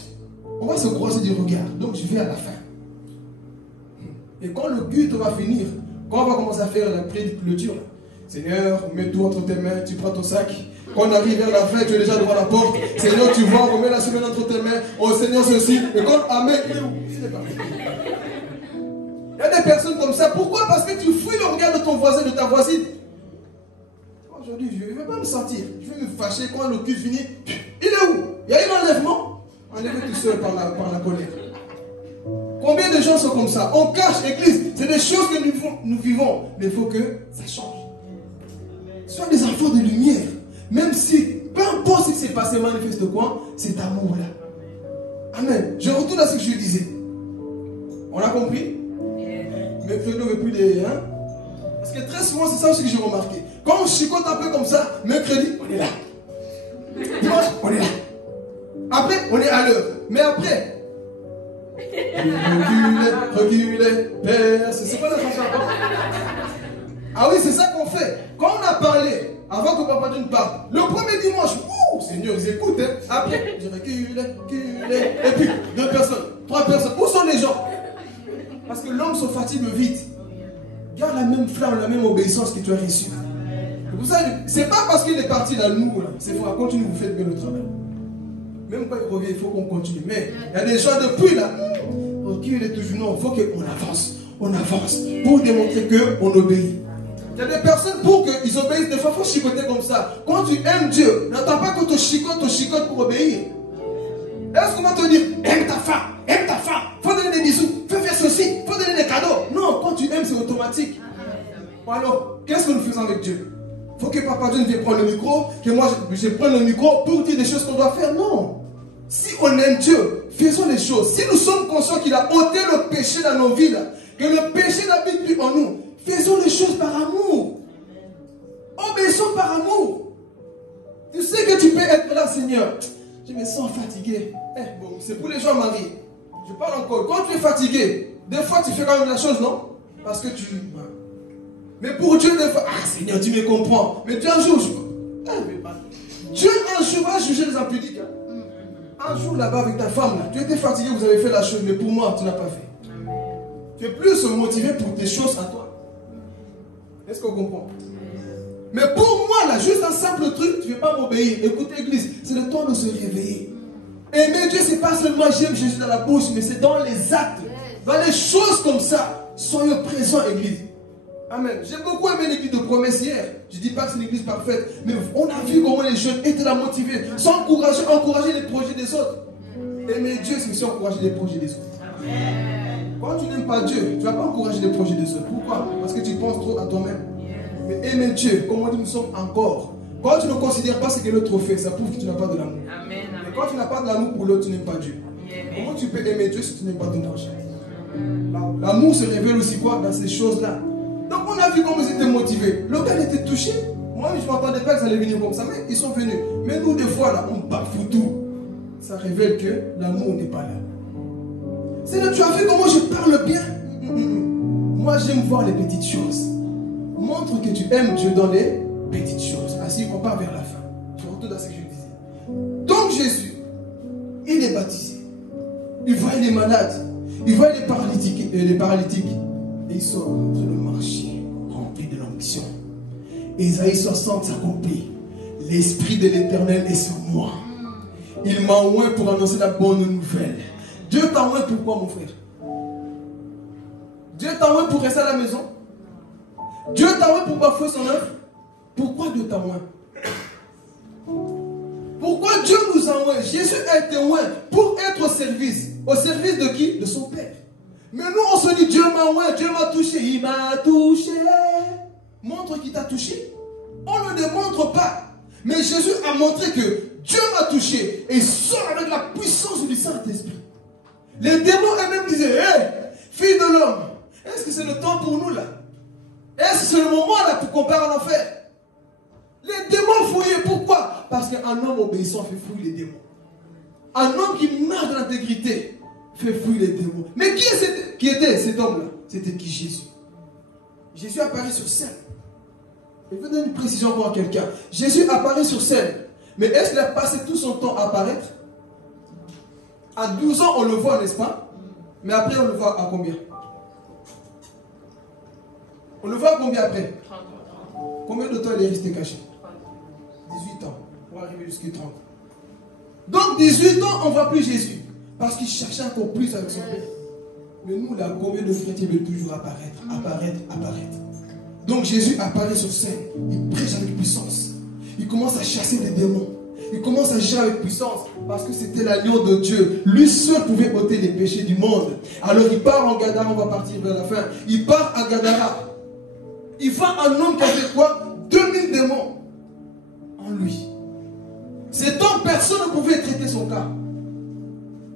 on va se croiser du regard. Donc je vais à la fin. Et quand le culte va finir, quand on va commencer à faire la prière de clôture, Seigneur, mets tout entre tes mains, tu prends ton sac. Quand on arrive vers la fin, tu es déjà devant la porte. Seigneur, tu vois, on met la semaine entre tes mains. Oh Seigneur, ceci. Et quand Amen, c'est parti. Il y a des personnes comme ça. Pourquoi? Parce que tu fouilles le regard de ton voisin, de ta voisine. Aujourd'hui, je ne vais pas me sentir. Je vais me fâcher quand le culte finit. Il est où? Il y a un enlèvement. Enlevé tout seul par la colère. Combien de gens sont comme ça? On cache l'église. C'est des choses que nous vivons. Mais il faut que ça change. Sois des enfants de lumière. Même si, peu importe ce qui s'est passé, manifeste quoi, cet amour-là. Amen. Je retourne à ce que je disais. On a compris? Mais ne veut plus les... Hein? Parce que très souvent, c'est ça aussi que j'ai remarqué. Quand on chicote un peu comme ça, mercredi, on est là. Dimanche, on est là. Après, on est à l'heure. Mais après, reculez, Père. C'est quoi la chanson? Ah oui, c'est ça qu'on fait. Quand on a parlé, avant que Papa Dieu ne parle, le premier dimanche, Seigneur, ils écoutent. Hein. Après, je recule. Et puis, 2 personnes, 3 personnes. Où sont les gens? Parce que l'homme se fatigue vite. Garde la même flamme, la même obéissance que tu as reçue. C'est pas parce qu'il est parti là, nous, là. C'est pour continuer, vous faites bien le travail. Même quand il revient, il faut qu'on continue. Mais il y a des gens depuis là, recule est toujours non, il faut qu'on avance. On avance pour démontrer qu'on obéit. Il y a des personnes pour qu'ils obéissent, des fois il faut chicoter comme ça. Quand tu aimes Dieu, n'attends pas qu'on te chicote pour obéir. Est-ce qu'on va te dire, aime ta femme, faut donner des bisous, faut faire ceci, faut donner des cadeaux. Non, quand tu aimes, c'est automatique. Alors, qu'est-ce que nous faisons avec Dieu? Il faut que Papa Dieu vienne prendre le micro, que moi je prenne le micro pour dire des choses qu'on doit faire. Non. Si on aime Dieu, faisons les choses. Si nous sommes conscients qu'il a ôté le péché dans nos vies, que le péché n'habite plus en nous, faisons les choses par amour. être là, Seigneur. Je me sens fatigué. Bon, c'est pour les gens mariés. Je parle encore. Quand tu es fatigué, des fois tu fais quand même la chose, non? Parce que tu... Mais pour Dieu, des fois, Seigneur, tu me comprends. Mais Dieu, un jour, Dieu, un jour, va juger les impudiques. Un jour, là-bas, avec ta femme, là, tu étais fatigué, vous avez fait la chose, mais pour moi, tu n'as pas fait. Tu es plus motivé pour tes choses à toi. Est-ce qu'on comprend? Mais pour moi, là, juste un simple truc, tu ne veux pas m'obéir. Écoutez, Église, c'est le temps de se réveiller. Aimer Dieu, c'est pas seulement j'aime Jésus dans la bouche, mais c'est dans les actes, dans les choses comme ça. Soyez présents, Église. Amen. J'ai beaucoup aimé l'église de promesse hier. Je ne dis pas que c'est une église parfaite, mais on a vu comment les jeunes étaient là motivés, sans encourager les projets des autres. Aimer Dieu, c'est aussi encourager les projets des autres. Amen. Quand tu n'aimes pas Dieu, tu ne vas pas encourager les projets des autres. Pourquoi? Parce que tu penses trop à toi-même. Mais aimer Dieu, comme on dit, nous sommes encore. Quand tu ne considères pas ce que l'autre fait, ça prouve que tu n'as pas de l'amour. Mais quand tu n'as pas de l'amour pour l'autre, tu n'aimes pas Dieu. Comment tu peux aimer Dieu si tu n'aimes pas ton prochain? L'amour se révèle aussi quoi? Dans ces choses-là. Donc on a vu comment ils étaient motivés. Le gars était touché. Moi, je ne m'attendais pas que ça allait venir comme ça, mais ils sont venus. Mais nous, des fois, là, on bafoue tout. Ça révèle que l'amour n'est pas là. C'est là, tu as vu comment je parle bien? Moi, j'aime voir les petites choses. Montre que tu aimes Dieu dans les petites choses. Ainsi, on part vers la fin. Je retourne à ce que je disais. Donc, Jésus, il est baptisé. Il voit les malades. Il voit les paralytiques. Et il sort en train de marcher, rempli de l'ambition. Ésaïe 60 s'accomplit. L'Esprit de l'Éternel est sur moi. Il m'a oint pour annoncer la bonne nouvelle. Dieu t'a oint pourquoi, mon frère? Dieu t'a oint pour rester à la maison? Dieu t'a oint pour bafouer son œuvre? Pourquoi Dieu t'a oint? Pourquoi Dieu nous a oint? Jésus a été oint pour être au service. Au service de qui? De son Père. Mais nous, on se dit, Dieu m'a oint, Dieu m'a touché. Il m'a touché. Montre qu'il t'a touché. On ne le démontre pas. Mais Jésus a montré que Dieu m'a touché. Et il sort avec la puissance du Saint-Esprit. Les démons eux-mêmes disaient, hé, fille de l'homme, est-ce que c'est le temps pour nous là? Est-ce que c'est le moment là pour qu'on parte en enfer? Les démons fouillaient. Pourquoi? Parce qu'un homme obéissant fait fouiller les démons. Un homme qui marche de l'intégrité fait fouiller les démons. Mais qui était cet homme-là? C'était qui? Jésus. Jésus apparaît sur scène. Je vais donner une précision encore à quelqu'un. Jésus apparaît sur scène. Mais est-ce qu'il a passé tout son temps à apparaître? À 12 ans, on le voit, n'est-ce pas? Mais après, on le voit à combien? On le voit à combien après? 30. Combien de temps il est resté caché? 18 ans. Pour arriver jusqu'à 30. Donc 18 ans, on ne voit plus Jésus. Parce qu'il cherchait encore plus avec son Père. Mais nous, là, combien de chrétiens veulent toujours apparaître? Donc Jésus apparaît sur scène. Il prêche avec puissance. Il commence à chasser des démons. Il commence à agir avec puissance. Parce que c'était l'agneau de Dieu. Lui seul pouvait ôter les péchés du monde. Alors il part en Gadara, on va partir vers la fin. Il part à Gadara. Il voit un homme qui avait quoi? 2000 démons en lui. Cet homme, personne ne pouvait traiter son cas.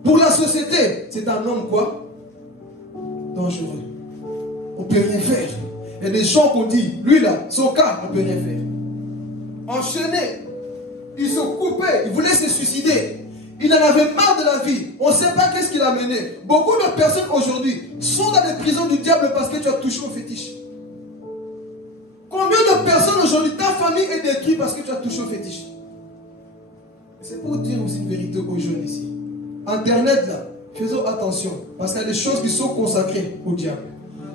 Pour la société, c'est un homme quoi? Dangereux. On ne peut rien faire. Il y a des gens qui ont dit, lui là, son cas, on ne peut rien faire. Enchaîné, il se coupait, il voulait se suicider. Il en avait marre de la vie. On ne sait pas qu'est-ce qu'il a mené. Beaucoup de personnes aujourd'hui sont dans les prisons du diable parce que tu as touché au fétiche. Combien de personnes aujourd'hui, ta famille est détruite parce que tu as touché au fétiche? C'est pour dire aussi une vérité aux jeunes ici. Internet là, faisons attention. Parce qu'il y a des choses qui sont consacrées au diable.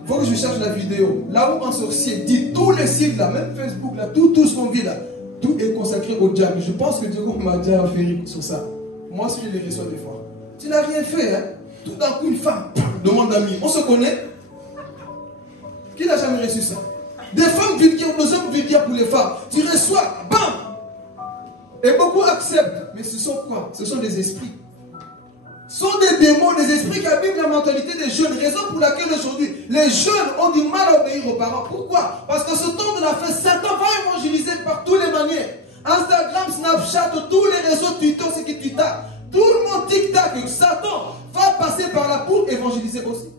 Il faut que je cherche la vidéo. Là où un sorcier dit tous les sites là, même Facebook là, tout ce qu'on vit là, tout est consacré au diable. Je pense que Dieu m'a déjà fait sur ça. Moi aussi je les reçois des fois. Tu n'as rien fait, hein? Tout d'un coup une femme demande d'amis. On se connaît? Qui n'a jamais reçu ça? Des femmes vulgaires, des hommes vulgaires pour les femmes. Tu reçois, bam! Et beaucoup acceptent. Mais ce sont quoi? Ce sont des esprits. Ce sont des démons, des esprits qui abîment la mentalité des jeunes. Raison pour laquelle aujourd'hui, les jeunes ont du mal à obéir aux parents. Pourquoi? Parce que ce temps de la fin, Satan va évangéliser par toutes les manières. Instagram, Snapchat, tous les réseaux Twitter, c'est qui Twitter. Tout le monde tic-tac. Satan va passer par là pour évangéliser aussi.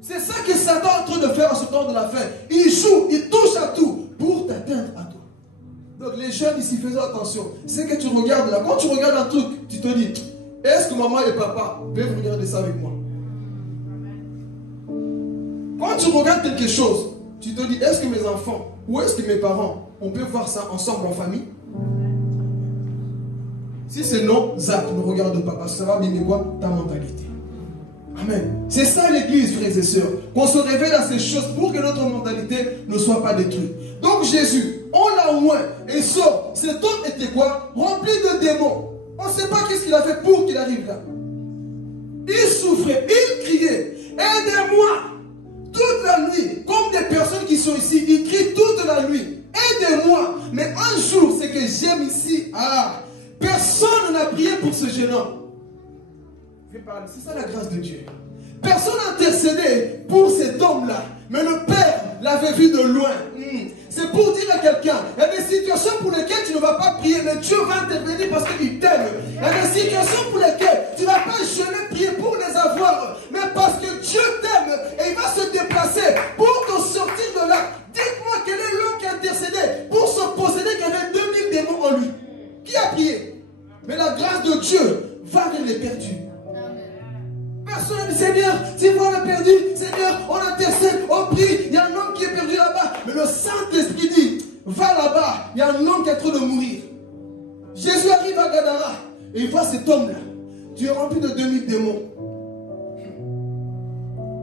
C'est ça que Satan est en train de faire à ce temps de la fin. Il joue, il touche à tout pour t'atteindre à toi. Donc les jeunes ici, faisons attention. C'est que tu regardes là. Quand tu regardes un truc, tu te dis, est-ce que maman et papa peuvent regarder ça avec moi? Quand tu regardes quelque chose, tu te dis, est-ce que mes enfants ou est-ce que mes parents, on peut voir ça ensemble en famille? Si c'est non, zap, ne regarde pas, parce que ça va abîmer quoi? Ta mentalité. Amen. C'est ça l'église, frères et sœurs. Qu'on se révèle à ces choses pour que notre mentalité ne soit pas détruite. Donc Jésus, on l'a au moins et sort. Cet homme était quoi? Rempli de démons. On ne sait pas qu'est-ce qu'il a fait pour qu'il arrive là. Il souffrait, il criait, aidez-moi toute la nuit. Comme des personnes qui sont ici, ils crient toute la nuit. Aidez-moi. Mais un jour, c'est que j'aime ici. Personne n'a prié pour ce jeune homme. Je vais parler, c'est ça la grâce de Dieu. Personne n'a intercédé pour cet homme-là. Mais le Père l'avait vu de loin. C'est pour dire à quelqu'un, il y a des situations pour lesquelles tu ne vas pas prier, mais Dieu va intervenir parce qu'il t'aime. Il y a des situations pour lesquelles tu ne vas pas jeûner, prier pour les avoir, mais parce que Dieu t'aime et il va se déplacer pour te sortir de là. Dites-moi quel est l'homme qui a intercédé pour se posséder qu'il y avait 2000 démons en lui. Qui a prié? Mais la grâce de Dieu va vers les perdus. Personne n'a dit, Seigneur, si vous le perdu, Seigneur, on intercède, on prie, il y a un homme qui est perdu là-bas. Mais le Saint-Esprit dit, va là-bas, il y a un homme qui est en train de mourir. Jésus arrive à Gadara et il voit cet homme-là. Tu es rempli de 2000 démons.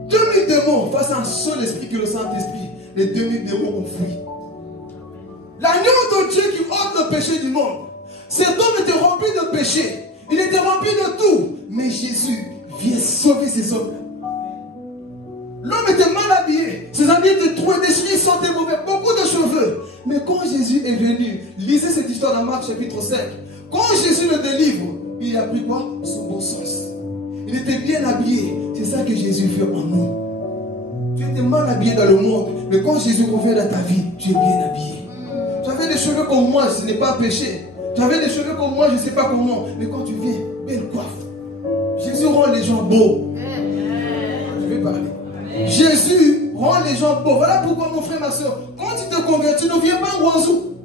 2000 démons face à un seul esprit que le Saint-Esprit. Les 2000 démons ont fui. L'agneau de Dieu qui ôte le péché du monde. Cet homme était rempli de péché. Il était rempli de tout. Mais Jésus vient sauver ces hommes-là. L'homme était mal habillé. Ses habits étaient trop déchirés, il sentait mauvais. Beaucoup de cheveux. Mais quand Jésus est venu, lisez cette histoire dans Marc chapitre 5. Quand Jésus le délivre, il a pris quoi? Son bon sens. Il était bien habillé. C'est ça que Jésus fait en nous. Tu étais mal habillé dans le monde. Mais quand Jésus revient dans ta vie, tu es bien habillé. Tu avais des cheveux comme moi, ce n'est pas péché. Tu avais des cheveux comme moi, je ne sais pas comment. Mais quand tu viens, belle coiffe. Jésus rend les gens beaux. Je vais parler. Jésus rend les gens beaux. Voilà pourquoi, mon frère, ma soeur, quand tu te convertis, ne viens pas en oiseau.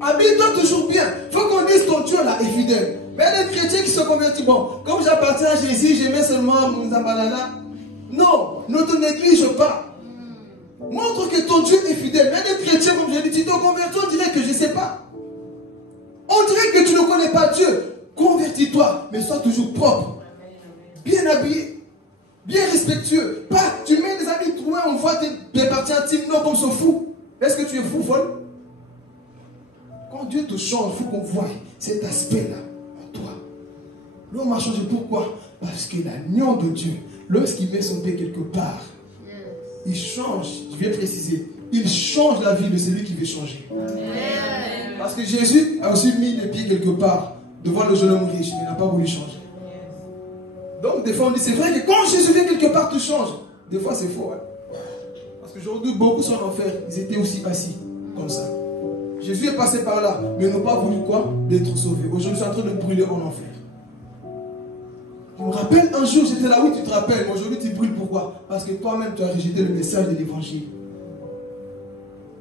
Habille-toi toujours bien. Il faut qu'on dise ton Dieu là est fidèle. Mais il y a des chrétiens qui se convertissent. Bon, comme j'appartiens à Jésus, j'aimais seulement mon zabalala. Non, ne te néglige pas. Montre que ton Dieu est fidèle. Mais il y a des chrétiens, comme je dis, tu te convertis, on dirait que je ne sais pas. On dirait que tu ne connais pas Dieu. Convertis-toi, mais sois toujours propre. Bien habillé. Bien respectueux. Pas, tu mets des habits troués, on voit tes parties intimes, non, comme ce fou. Est-ce que tu es fou, folle? Quand Dieu te change, il faut qu'on voie cet aspect-là en toi. L'homme a changé. Pourquoi? Parce que l'agneau de Dieu, lorsqu'il met son pied quelque part, il change, je vais préciser, il change la vie de celui qui veut changer. Parce que Jésus a aussi mis les pieds quelque part devant le jeune homme riche, mais il n'a pas voulu changer. Donc des fois on dit, c'est vrai que quand Jésus vient quelque part, tout change. Des fois c'est faux. Hein? Parce qu'aujourd'hui, beaucoup sont en enfer, ils étaient aussi assis, comme ça. Jésus est passé par là, mais ils n'ont pas voulu quoi? D'être sauvés. Aujourd'hui, je suis en train de brûler en enfer. Je me rappelle un jour, j'étais là, oui, tu te rappelles, mais aujourd'hui tu brûles, pourquoi? Parce que toi-même tu as rejeté le message de l'évangile.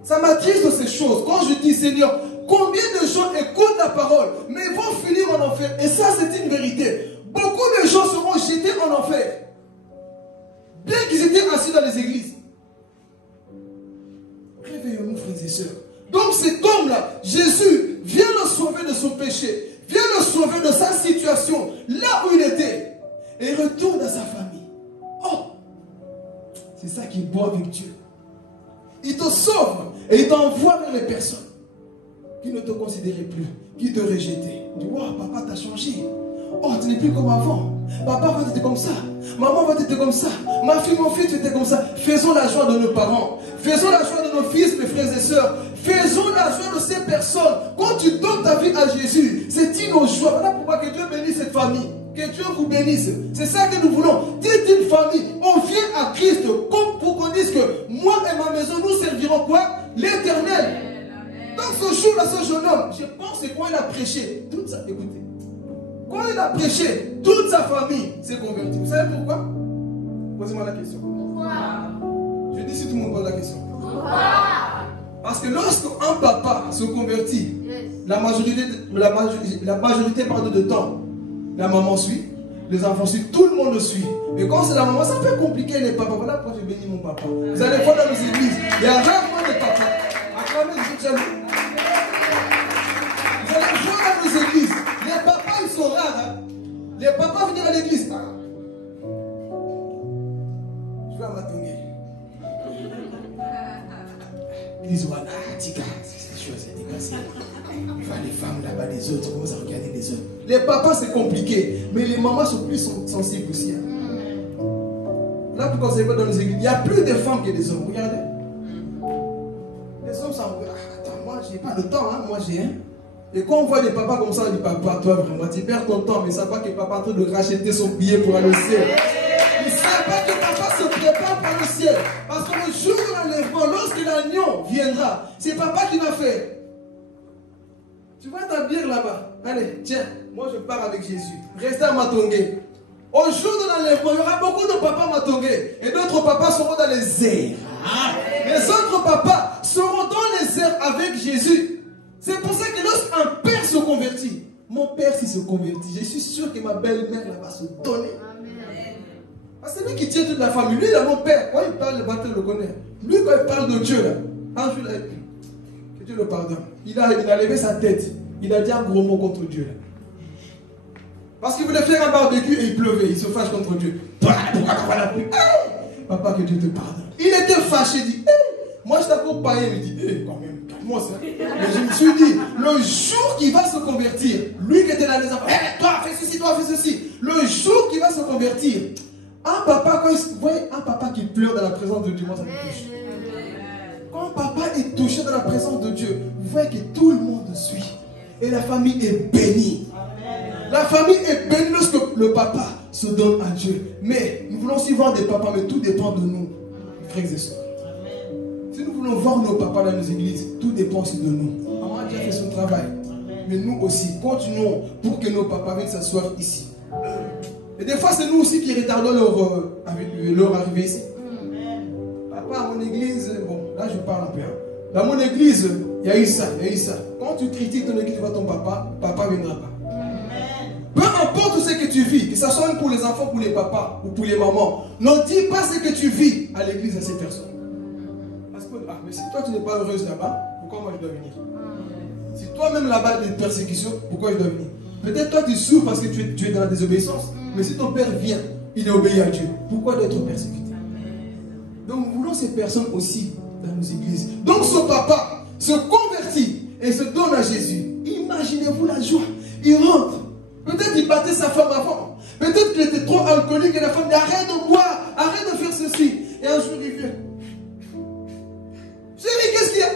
Ça m'attriste ces choses. Quand je dis, Seigneur, combien de gens écoutent la parole, mais vont finir en enfer? Et ça, c'est une vérité. Beaucoup de gens seront jetés en enfer. Bien qu'ils étaient assis dans les églises. Réveillons-nous, frères et sœurs. Donc cet homme-là, Jésus, vient le sauver de son péché. Vient le sauver de sa situation, là où il était. Et retourne à sa famille. Oh! C'est ça qui est beau avec Dieu. Il te sauve et il t'envoie vers les personnes qui ne te considéraient plus, qui te rejetaient. Il dit, wow, papa, t'as changé. Oh, tu n'es plus comme avant. Papa, avant, tu étais comme ça. Maman, avant, tu étais comme ça. Ma fille, mon fils, tu étais comme ça. Faisons la joie de nos parents. Faisons la joie de nos fils, mes frères et sœurs. Faisons la joie de ces personnes. Quand tu donnes ta vie à Jésus, c'est une joie. Voilà pourquoi que Dieu bénisse cette famille. Que Dieu vous bénisse. C'est ça que nous voulons. Dites une famille, on vient à Christ comme pour qu'on dise que moi et ma maison, nous servirons quoi? L'Éternel. Dans ce jour-là, ce jeune homme, je pense que quand il a prêché, toute sa... Écoutez. Quand il a prêché, toute sa famille s'est convertie. Vous savez pourquoi? Posez-moi la question. Pourquoi? Je dis si tout le monde pose la question. Pourquoi? Parce que lorsqu'un papa se convertit, la majorité de temps, la maman suit, les enfants suivent, tout le monde suit. Mais quand c'est la maman, ça peut compliquer les papas. Voilà pourquoi je bénis mon papa. Vous allez voir dans nos églises, il y a rarement des papas. Acclamez les autres. Vous allez voir dans nos églises, les papas ils sont rares. Hein? Les papas viennent à l'église. Je vais à Matongué. Ils disent, voilà, tika, c'est chose, c'est cassé. Il va les femmes là-bas, les autres, comment ça regarder les autres. Les papas, c'est compliqué, mais les mamans sont plus sensibles aussi. Hein. Là, pourquoi vous savez pas dans les églises, il y a plus de femmes que des hommes, regardez. Les hommes, ça me dit, attends, moi, j'ai pas de temps, hein, moi, j'ai un. Et quand on voit des papas comme ça, on dit, papa, toi, vraiment, tu perds ton temps, mais ça pas que papa est en train de racheter son billet pour aller au ciel. Il ne savent pas que papa se prépare pour le ciel. Parce que le jour de l'enlèvement, lorsque l'agneau viendra, c'est papa qui va faire. Tu vois ta bière là-bas. Allez, tiens, moi je pars avec Jésus. Restez à Matongué. Au jour de l'enlèvement, il y aura beaucoup de papas Matongué. Et d'autres papas seront dans les airs. Les autres papas seront dans les airs avec Jésus. C'est pour ça que lorsqu'un père se convertit, mon père s'il se convertit, je suis sûr que ma belle-mère va se donner. C'est lui qui tient toute la famille. Lui, là, mon père, quand il parle, le batteur le connaît. Lui, quand il parle de Dieu, là, un jour, là, que Dieu le pardonne, il a levé sa tête. Il a dit un gros mot contre Dieu. Là. Parce qu'il voulait faire un barbecue et il pleuvait. Il se fâche contre Dieu. Pourquoi tu vas la pluie? Papa, que Dieu te pardonne. Il était fâché, il dit, moi je t'accompagne. Il me dit, quand même, calme-moi ça. Mais je me suis dit, le jour qu'il va se convertir, lui qui était dans les enfants, toi, fais ceci, toi, fais ceci. Le jour qu'il va se convertir, un papa, quand il voit un papa qui pleure dans la présence de Dieu, moi ça me touche. Quand un papa est touché dans la présence de Dieu, vous voyez que tout le monde suit. Et la famille est bénie. La famille est bénie lorsque le papa se donne à Dieu. Mais nous voulons aussi voir des papas, mais tout dépend de nous, frères et sœurs. Si nous voulons voir nos papas dans nos églises, tout dépend aussi de nous. Maman a déjà fait son travail. Mais nous aussi, continuons pour que nos papas viennent s'asseoir ici. Et des fois, c'est nous aussi qui retardons leur arrivée ici. Papa, à mon église, bon, là je parle un peu. Hein. Dans mon église, il y a eu ça, il y a eu ça. Quand tu critiques ton église, tu vois ton papa, papa ne viendra pas. Peu importe ce que tu vis, que ce soit même pour les enfants, pour les papas ou pour les mamans, ne dis pas ce que tu vis à l'église à ces personnes. Parce que, mais si toi tu n'es pas heureuse là-bas, pourquoi moi je dois venir? Si toi-même là-bas il y a des persécutions, pourquoi je dois venir? Peut-être toi tu souffres parce que tu es dans la désobéissance. Mais si ton père vient, il est obéi à Dieu. Pourquoi doit être persécuté? Donc nous voulons ces personnes aussi dans nos églises. Donc ce papa se convertit et se donne à Jésus. Imaginez-vous la joie. Il rentre. Peut-être il battait sa femme avant. Peut-être qu'il était trop alcoolique et la femme dit arrête de boire, arrête de faire ceci. Et un jour il vient. Chérie, qu'est-ce qu'il y a?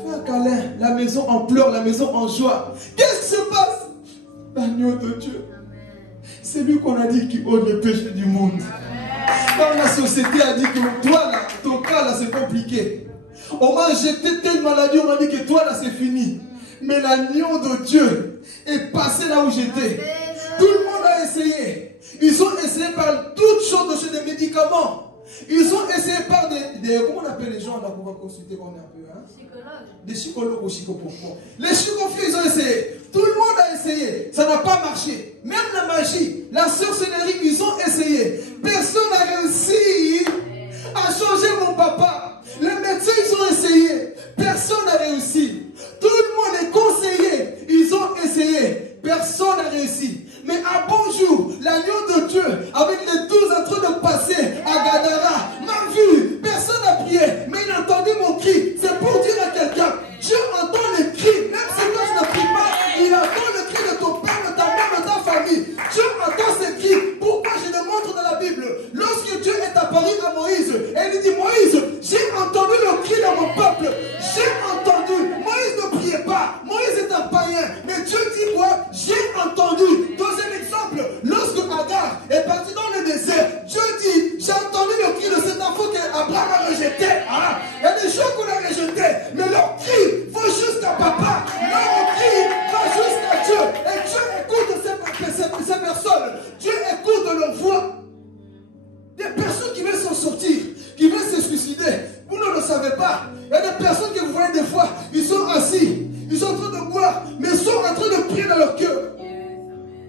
Fais un câlin. La maison en pleurs, la maison en joie. Qu'est-ce qui se passe? L'agneau de Dieu. C'est lui qu'on a dit qui ôte le péché du monde. Quand la société a dit que toi là, ton cas là c'est compliqué. On m'a injecté telle maladie, on m'a dit que toi là c'est fini. Mais l'agneau de Dieu est passé là où j'étais. Tout le monde a essayé. Ils ont essayé par toutes sortes de médicaments. Ils ont essayé par des comment on appelle les gens là pour consulter qu'on est un peu, hein? Des psychologues ou psychopopos. Les psychophiles, ils ont essayé. Tout le monde a essayé. Ça n'a pas marché. Même la magie, la sorcellerie, ils ont essayé. Personne n'a réussi à changer mon papa. Les médecins, ils ont essayé. Personne n'a réussi. Tout le monde est conseillé. Ils ont essayé. Personne n'a réussi. Mais à bonjour, l'agneau de Dieu, avec les 12 en train de passer à Gadara, m'a vu. Personne n'a prié, mais il a entendu mon cri. C'est pour dire à quelqu'un, Dieu entend les cris. Même si toi je ne prie pas, il entend le cri de ton père, de ta mère, de ta famille. Dieu entend ces cris. Pourquoi je le montre dans la Bible? Lorsque Dieu est apparu pas. Ils sont assis, ils sont en train de boire, mais ils sont en train de prier dans leur cœur.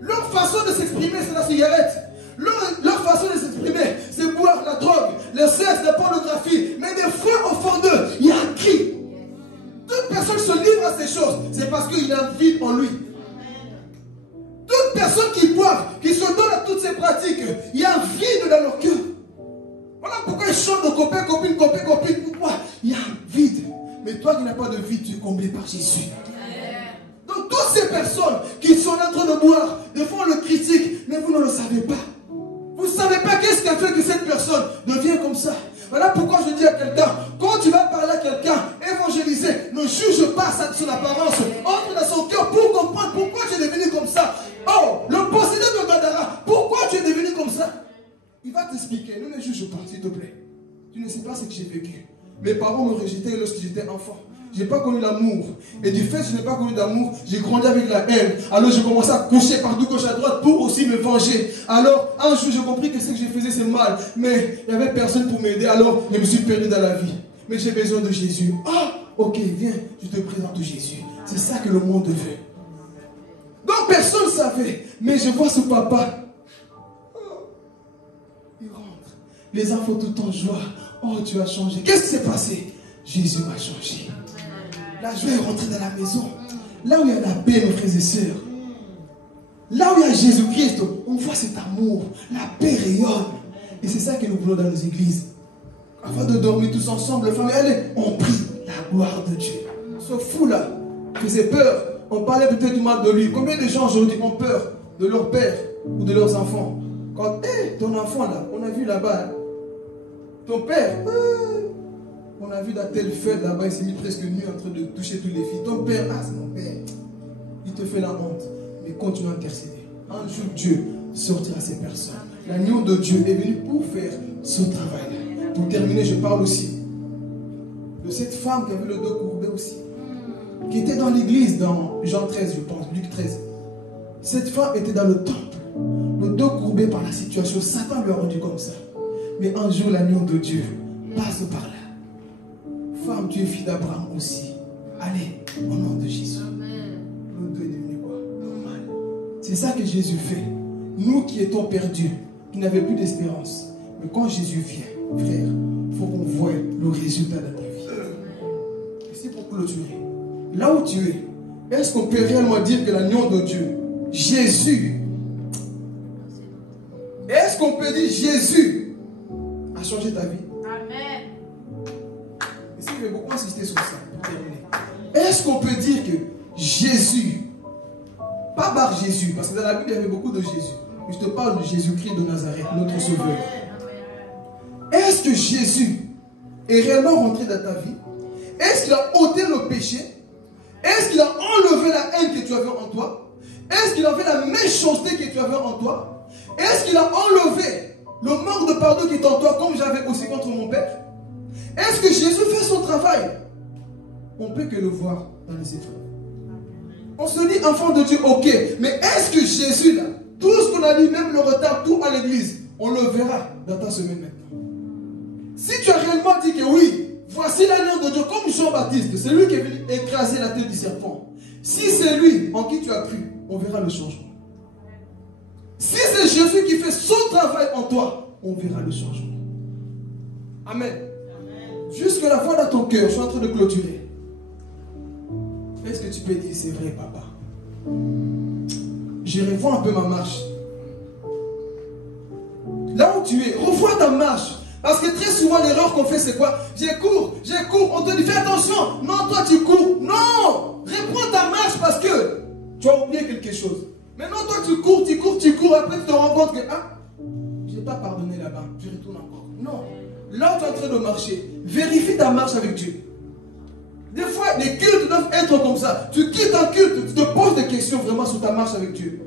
Leur façon de s'exprimer, c'est la cigarette. Leur façon de s'exprimer, c'est boire, la drogue, le sexe, la pornographie. Mais des fois, au fond d'eux, il y a un cri. Toute personne se livre à ces choses, c'est parce qu'il y a un vide en lui. Toute personne qui boit, qui se donne à toutes ces pratiques, il y a un vide dans leur cœur. Voilà pourquoi ils chantent de copain, copine, copain, copine. Pourquoi? Il y a un vide. Mais toi qui n'as pas de vide, tu es comblé par Jésus. Donc toutes ces personnes qui sont en train de boire, des fois on le critique, mais vous ne le savez pas. Vous ne savez pas qu'est-ce qui a fait que cette personne devient comme ça. Voilà pourquoi je dis à quelqu'un, quand tu vas parler à quelqu'un, évangéliser, ne juge pas son apparence. Entre dans son cœur pour comprendre pourquoi tu es devenu comme ça. Oh, le possédé de Gadara, pourquoi tu es devenu comme ça? Il va t'expliquer, ne me juge pas, s'il te plaît. Tu ne sais pas ce que j'ai vécu. Mes parents me rejetaient lorsque j'étais enfant. Je n'ai pas connu l'amour. Et du fait que je n'ai pas connu d'amour, j'ai grandi avec la haine. Alors j'ai commencé à coucher partout, gauche à droite, pour aussi me venger. Alors un jour j'ai compris que ce que je faisais c'est mal. Mais il n'y avait personne pour m'aider. Alors je me suis perdu dans la vie. Mais j'ai besoin de Jésus. Ah, ok, viens, je te présente Jésus. C'est ça que le monde veut. Donc personne ne savait. Mais je vois ce papa. Il rentre. Les enfants tout en joie. Oh, tu as changé. Qu'est-ce qui s'est passé? Jésus m'a changé. La joie est rentrée dans la maison. Là où il y a la paix, mes frères et sœurs. Là où il y a Jésus-Christ, on voit cet amour. La paix rayonne. Et c'est ça que nous voulons dans nos églises. Avant de dormir tous ensemble, famille, allez, on prie la gloire de Dieu. Ce fou-là, faisait peur. On parlait peut-être du mal de lui. Combien de gens aujourd'hui ont peur de leur père ou de leurs enfants? Quand, ton enfant là, on a vu là-bas, ton père, on a vu dans telle fête là-bas, il s'est mis presque nu en train de toucher toutes les filles. Ton père, c'est mon père. Il te fait la honte. Mais continue à intercéder. Un jour, Dieu sortira ces personnes. L'agneau de Dieu est venu pour faire ce travail. Pour terminer, je parle aussi de cette femme qui avait le dos courbé aussi. Qui était dans l'église, dans Jean 13, je pense, Luc 13. Cette femme était dans le temple. Le dos courbé par la situation. Satan lui a rendu comme ça. Mais un jour, l'agneau de Dieu passe par là. Femme, tu es fille d'Abraham aussi. Allez, au nom de Jésus. Le dos est devenu quoi? Normal. C'est ça que Jésus fait. Nous qui étions perdus, qui n'avions plus d'espérance. Mais quand Jésus vient, frère, il faut qu'on voie le résultat de ta vie. Et c'est pour clôturer. Là où tu es, est-ce qu'on peut réellement dire que l'agneau de Dieu, Jésus, est-ce qu'on peut dire Jésus a changé ta vie? Amen. Et je vais beaucoup insister sur ça pour terminer. Est-ce qu'on peut dire que Jésus, pas Bar Jésus, parce que dans la Bible il y avait beaucoup de Jésus, mais je te parle de Jésus-Christ de Nazareth, notre Sauveur. Est-ce que Jésus est réellement rentré dans ta vie? Est-ce qu'il a ôté le péché? Est-ce qu'il a enlevé la haine que tu avais en toi? Est-ce qu'il a enlevé la méchanceté que tu avais en toi? Est-ce qu'il a enlevé le manque de pardon qui est en toi, comme j'avais aussi contre mon père? Est-ce que Jésus fait son travail? On peut que le voir dans les épreuves. On se dit enfant de Dieu, ok, mais est-ce que Jésus là, tout ce qu'on a dit, même le retard, tout à l'église, on le verra dans ta semaine maintenant? Si tu as réellement dit que oui, voici l'agneau de Dieu, comme Jean-Baptiste, c'est lui qui est venu écraser la tête du serpent. Si c'est lui en qui tu as cru, on verra le changement. Si c'est Jésus qui fait son travail en toi, on verra le changement. Amen. Jusque la foi dans ton cœur, je suis en train de clôturer. Est-ce que tu peux dire, c'est vrai, papa? Je revois un peu ma marche. Là où tu es, revois ta marche. Parce que très souvent, l'erreur qu'on fait, c'est quoi? Je cours, on te dit, fais attention. Non, toi, tu cours. Non! Reprends ta marche parce que tu as oublié quelque chose. Maintenant, toi, tu cours. Après, tu te rends compte que, je n'ai pas pardonné là-bas. Je retourne encore. Non. Là où tu es en train de marcher, vérifie ta marche avec Dieu. Des fois, les cultes doivent être comme ça. Tu quittes un culte, tu te poses des questions vraiment sur ta marche avec Dieu.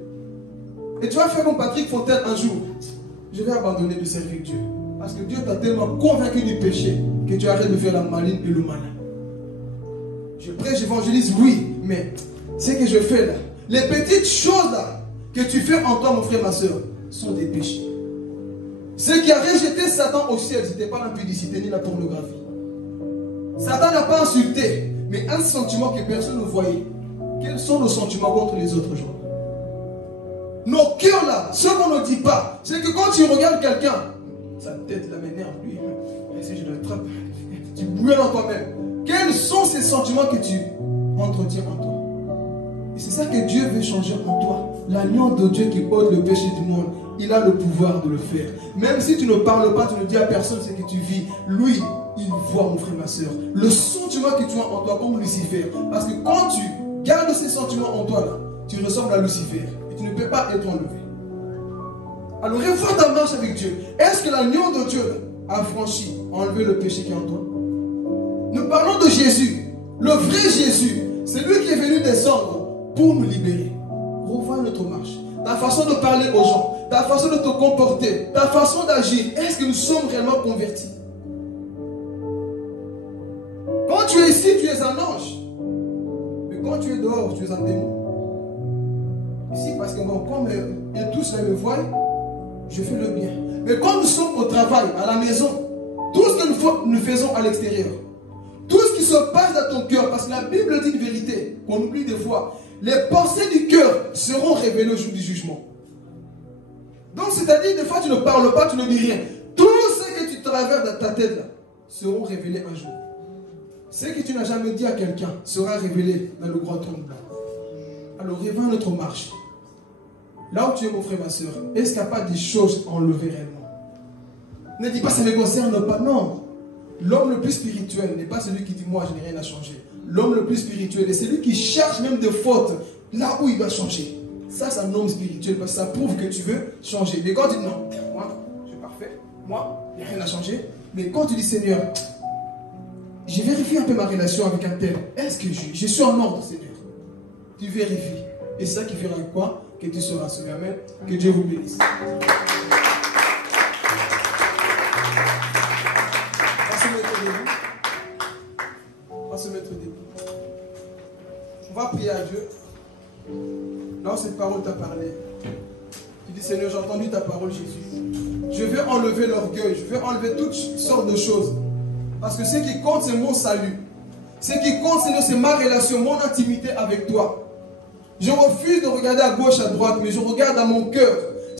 Et tu vas faire comme Patrick Fontaine un jour. Je vais abandonner de servir Dieu. Parce que Dieu t'a tellement convaincu du péché que tu arrêtes de faire la maline et le malin. Je prêche, j'évangélise, oui, mais ce que je fais là, les petites choses là que tu fais en toi, mon frère, ma soeur, sont des péchés. Ce qui a rejeté Satan au ciel, ce n'était pas l'impudicité ni la pornographie. Satan n'a pas insulté, mais un sentiment que personne ne voyait. Quels sont nos sentiments contre les autres gens? Nos cœurs là, ce qu'on ne dit pas, c'est que quand tu regardes quelqu'un, sa tête là m'énerve, lui, si je le attrape, tu brûles en toi-même. Quels sont ces sentiments que tu entretiens en toi? Et c'est ça que Dieu veut changer en toi. L'agneau de Dieu qui ôte le péché du monde, il a le pouvoir de le faire. Même si tu ne parles pas, tu ne dis à personne ce que tu vis, lui, il voit, mon frère, ma soeur, le sentiment que tu as en toi comme Lucifer. Parce que quand tu gardes ces sentiments en toi là, tu ressembles à Lucifer. Et tu ne peux pas être enlevé. Alors revois ta marche avec Dieu. Est-ce que l'agneau de Dieu a franchi, enlevé le péché qui est en toi? Nous parlons de Jésus. Le vrai Jésus. C'est lui qui est venu descendre pour nous libérer. Revois notre marche. Ta façon de parler aux gens, ta façon de te comporter, ta façon d'agir. Est-ce que nous sommes réellement convertis? Quand tu es ici, tu es un ange. Mais quand tu es dehors, tu es un démon. Ici, parce que bon, comme ils tous me voient, je fais le bien. Mais quand nous sommes au travail, à la maison, tout ce que nous faisons à l'extérieur, tout ce qui se passe dans ton cœur, parce que la Bible dit une vérité qu'on oublie des fois, les pensées du cœur seront révélées au jour du jugement. Donc, c'est-à-dire, des fois, tu ne parles pas, tu ne dis rien. Tout ce que tu traverses dans ta tête, là, seront révélés un jour. Ce que tu n'as jamais dit à quelqu'un sera révélé dans le grand trône blanc. Alors, reviens à notre marche. Là où tu es, mon frère, ma soeur, est-ce qu'il n'y a pas des choses à enlever réellement? Ne dis pas, ça ne me concerne pas. Non. L'homme le plus spirituel n'est pas celui qui dit, moi, je n'ai rien à changer. L'homme le plus spirituel est celui qui cherche même des fautes là où il va changer. Ça, c'est un homme spirituel parce que ça prouve que tu veux changer. Mais quand tu dis, non, moi, je suis parfait. Moi, il n'y a rien à changer. Mais quand tu dis, Seigneur, je vérifie un peu ma relation avec un tel. Est-ce que je suis en ordre, Seigneur? Tu vérifies. Et c'est ça qui fera quoi? Que tu seras sauvé. Amen. Que Dieu vous bénisse. On va se mettre debout. On va prier à Dieu. Là où cette parole t'a parlé, tu dis, Seigneur, j'ai entendu ta parole, Jésus. Je vais enlever l'orgueil. Je vais enlever toutes sortes de choses. Parce que ce qui compte, c'est mon salut. Ce qui compte, Seigneur, c'est ma relation, mon intimité avec toi. Je refuse de regarder à gauche, à droite, mais je regarde à mon cœur.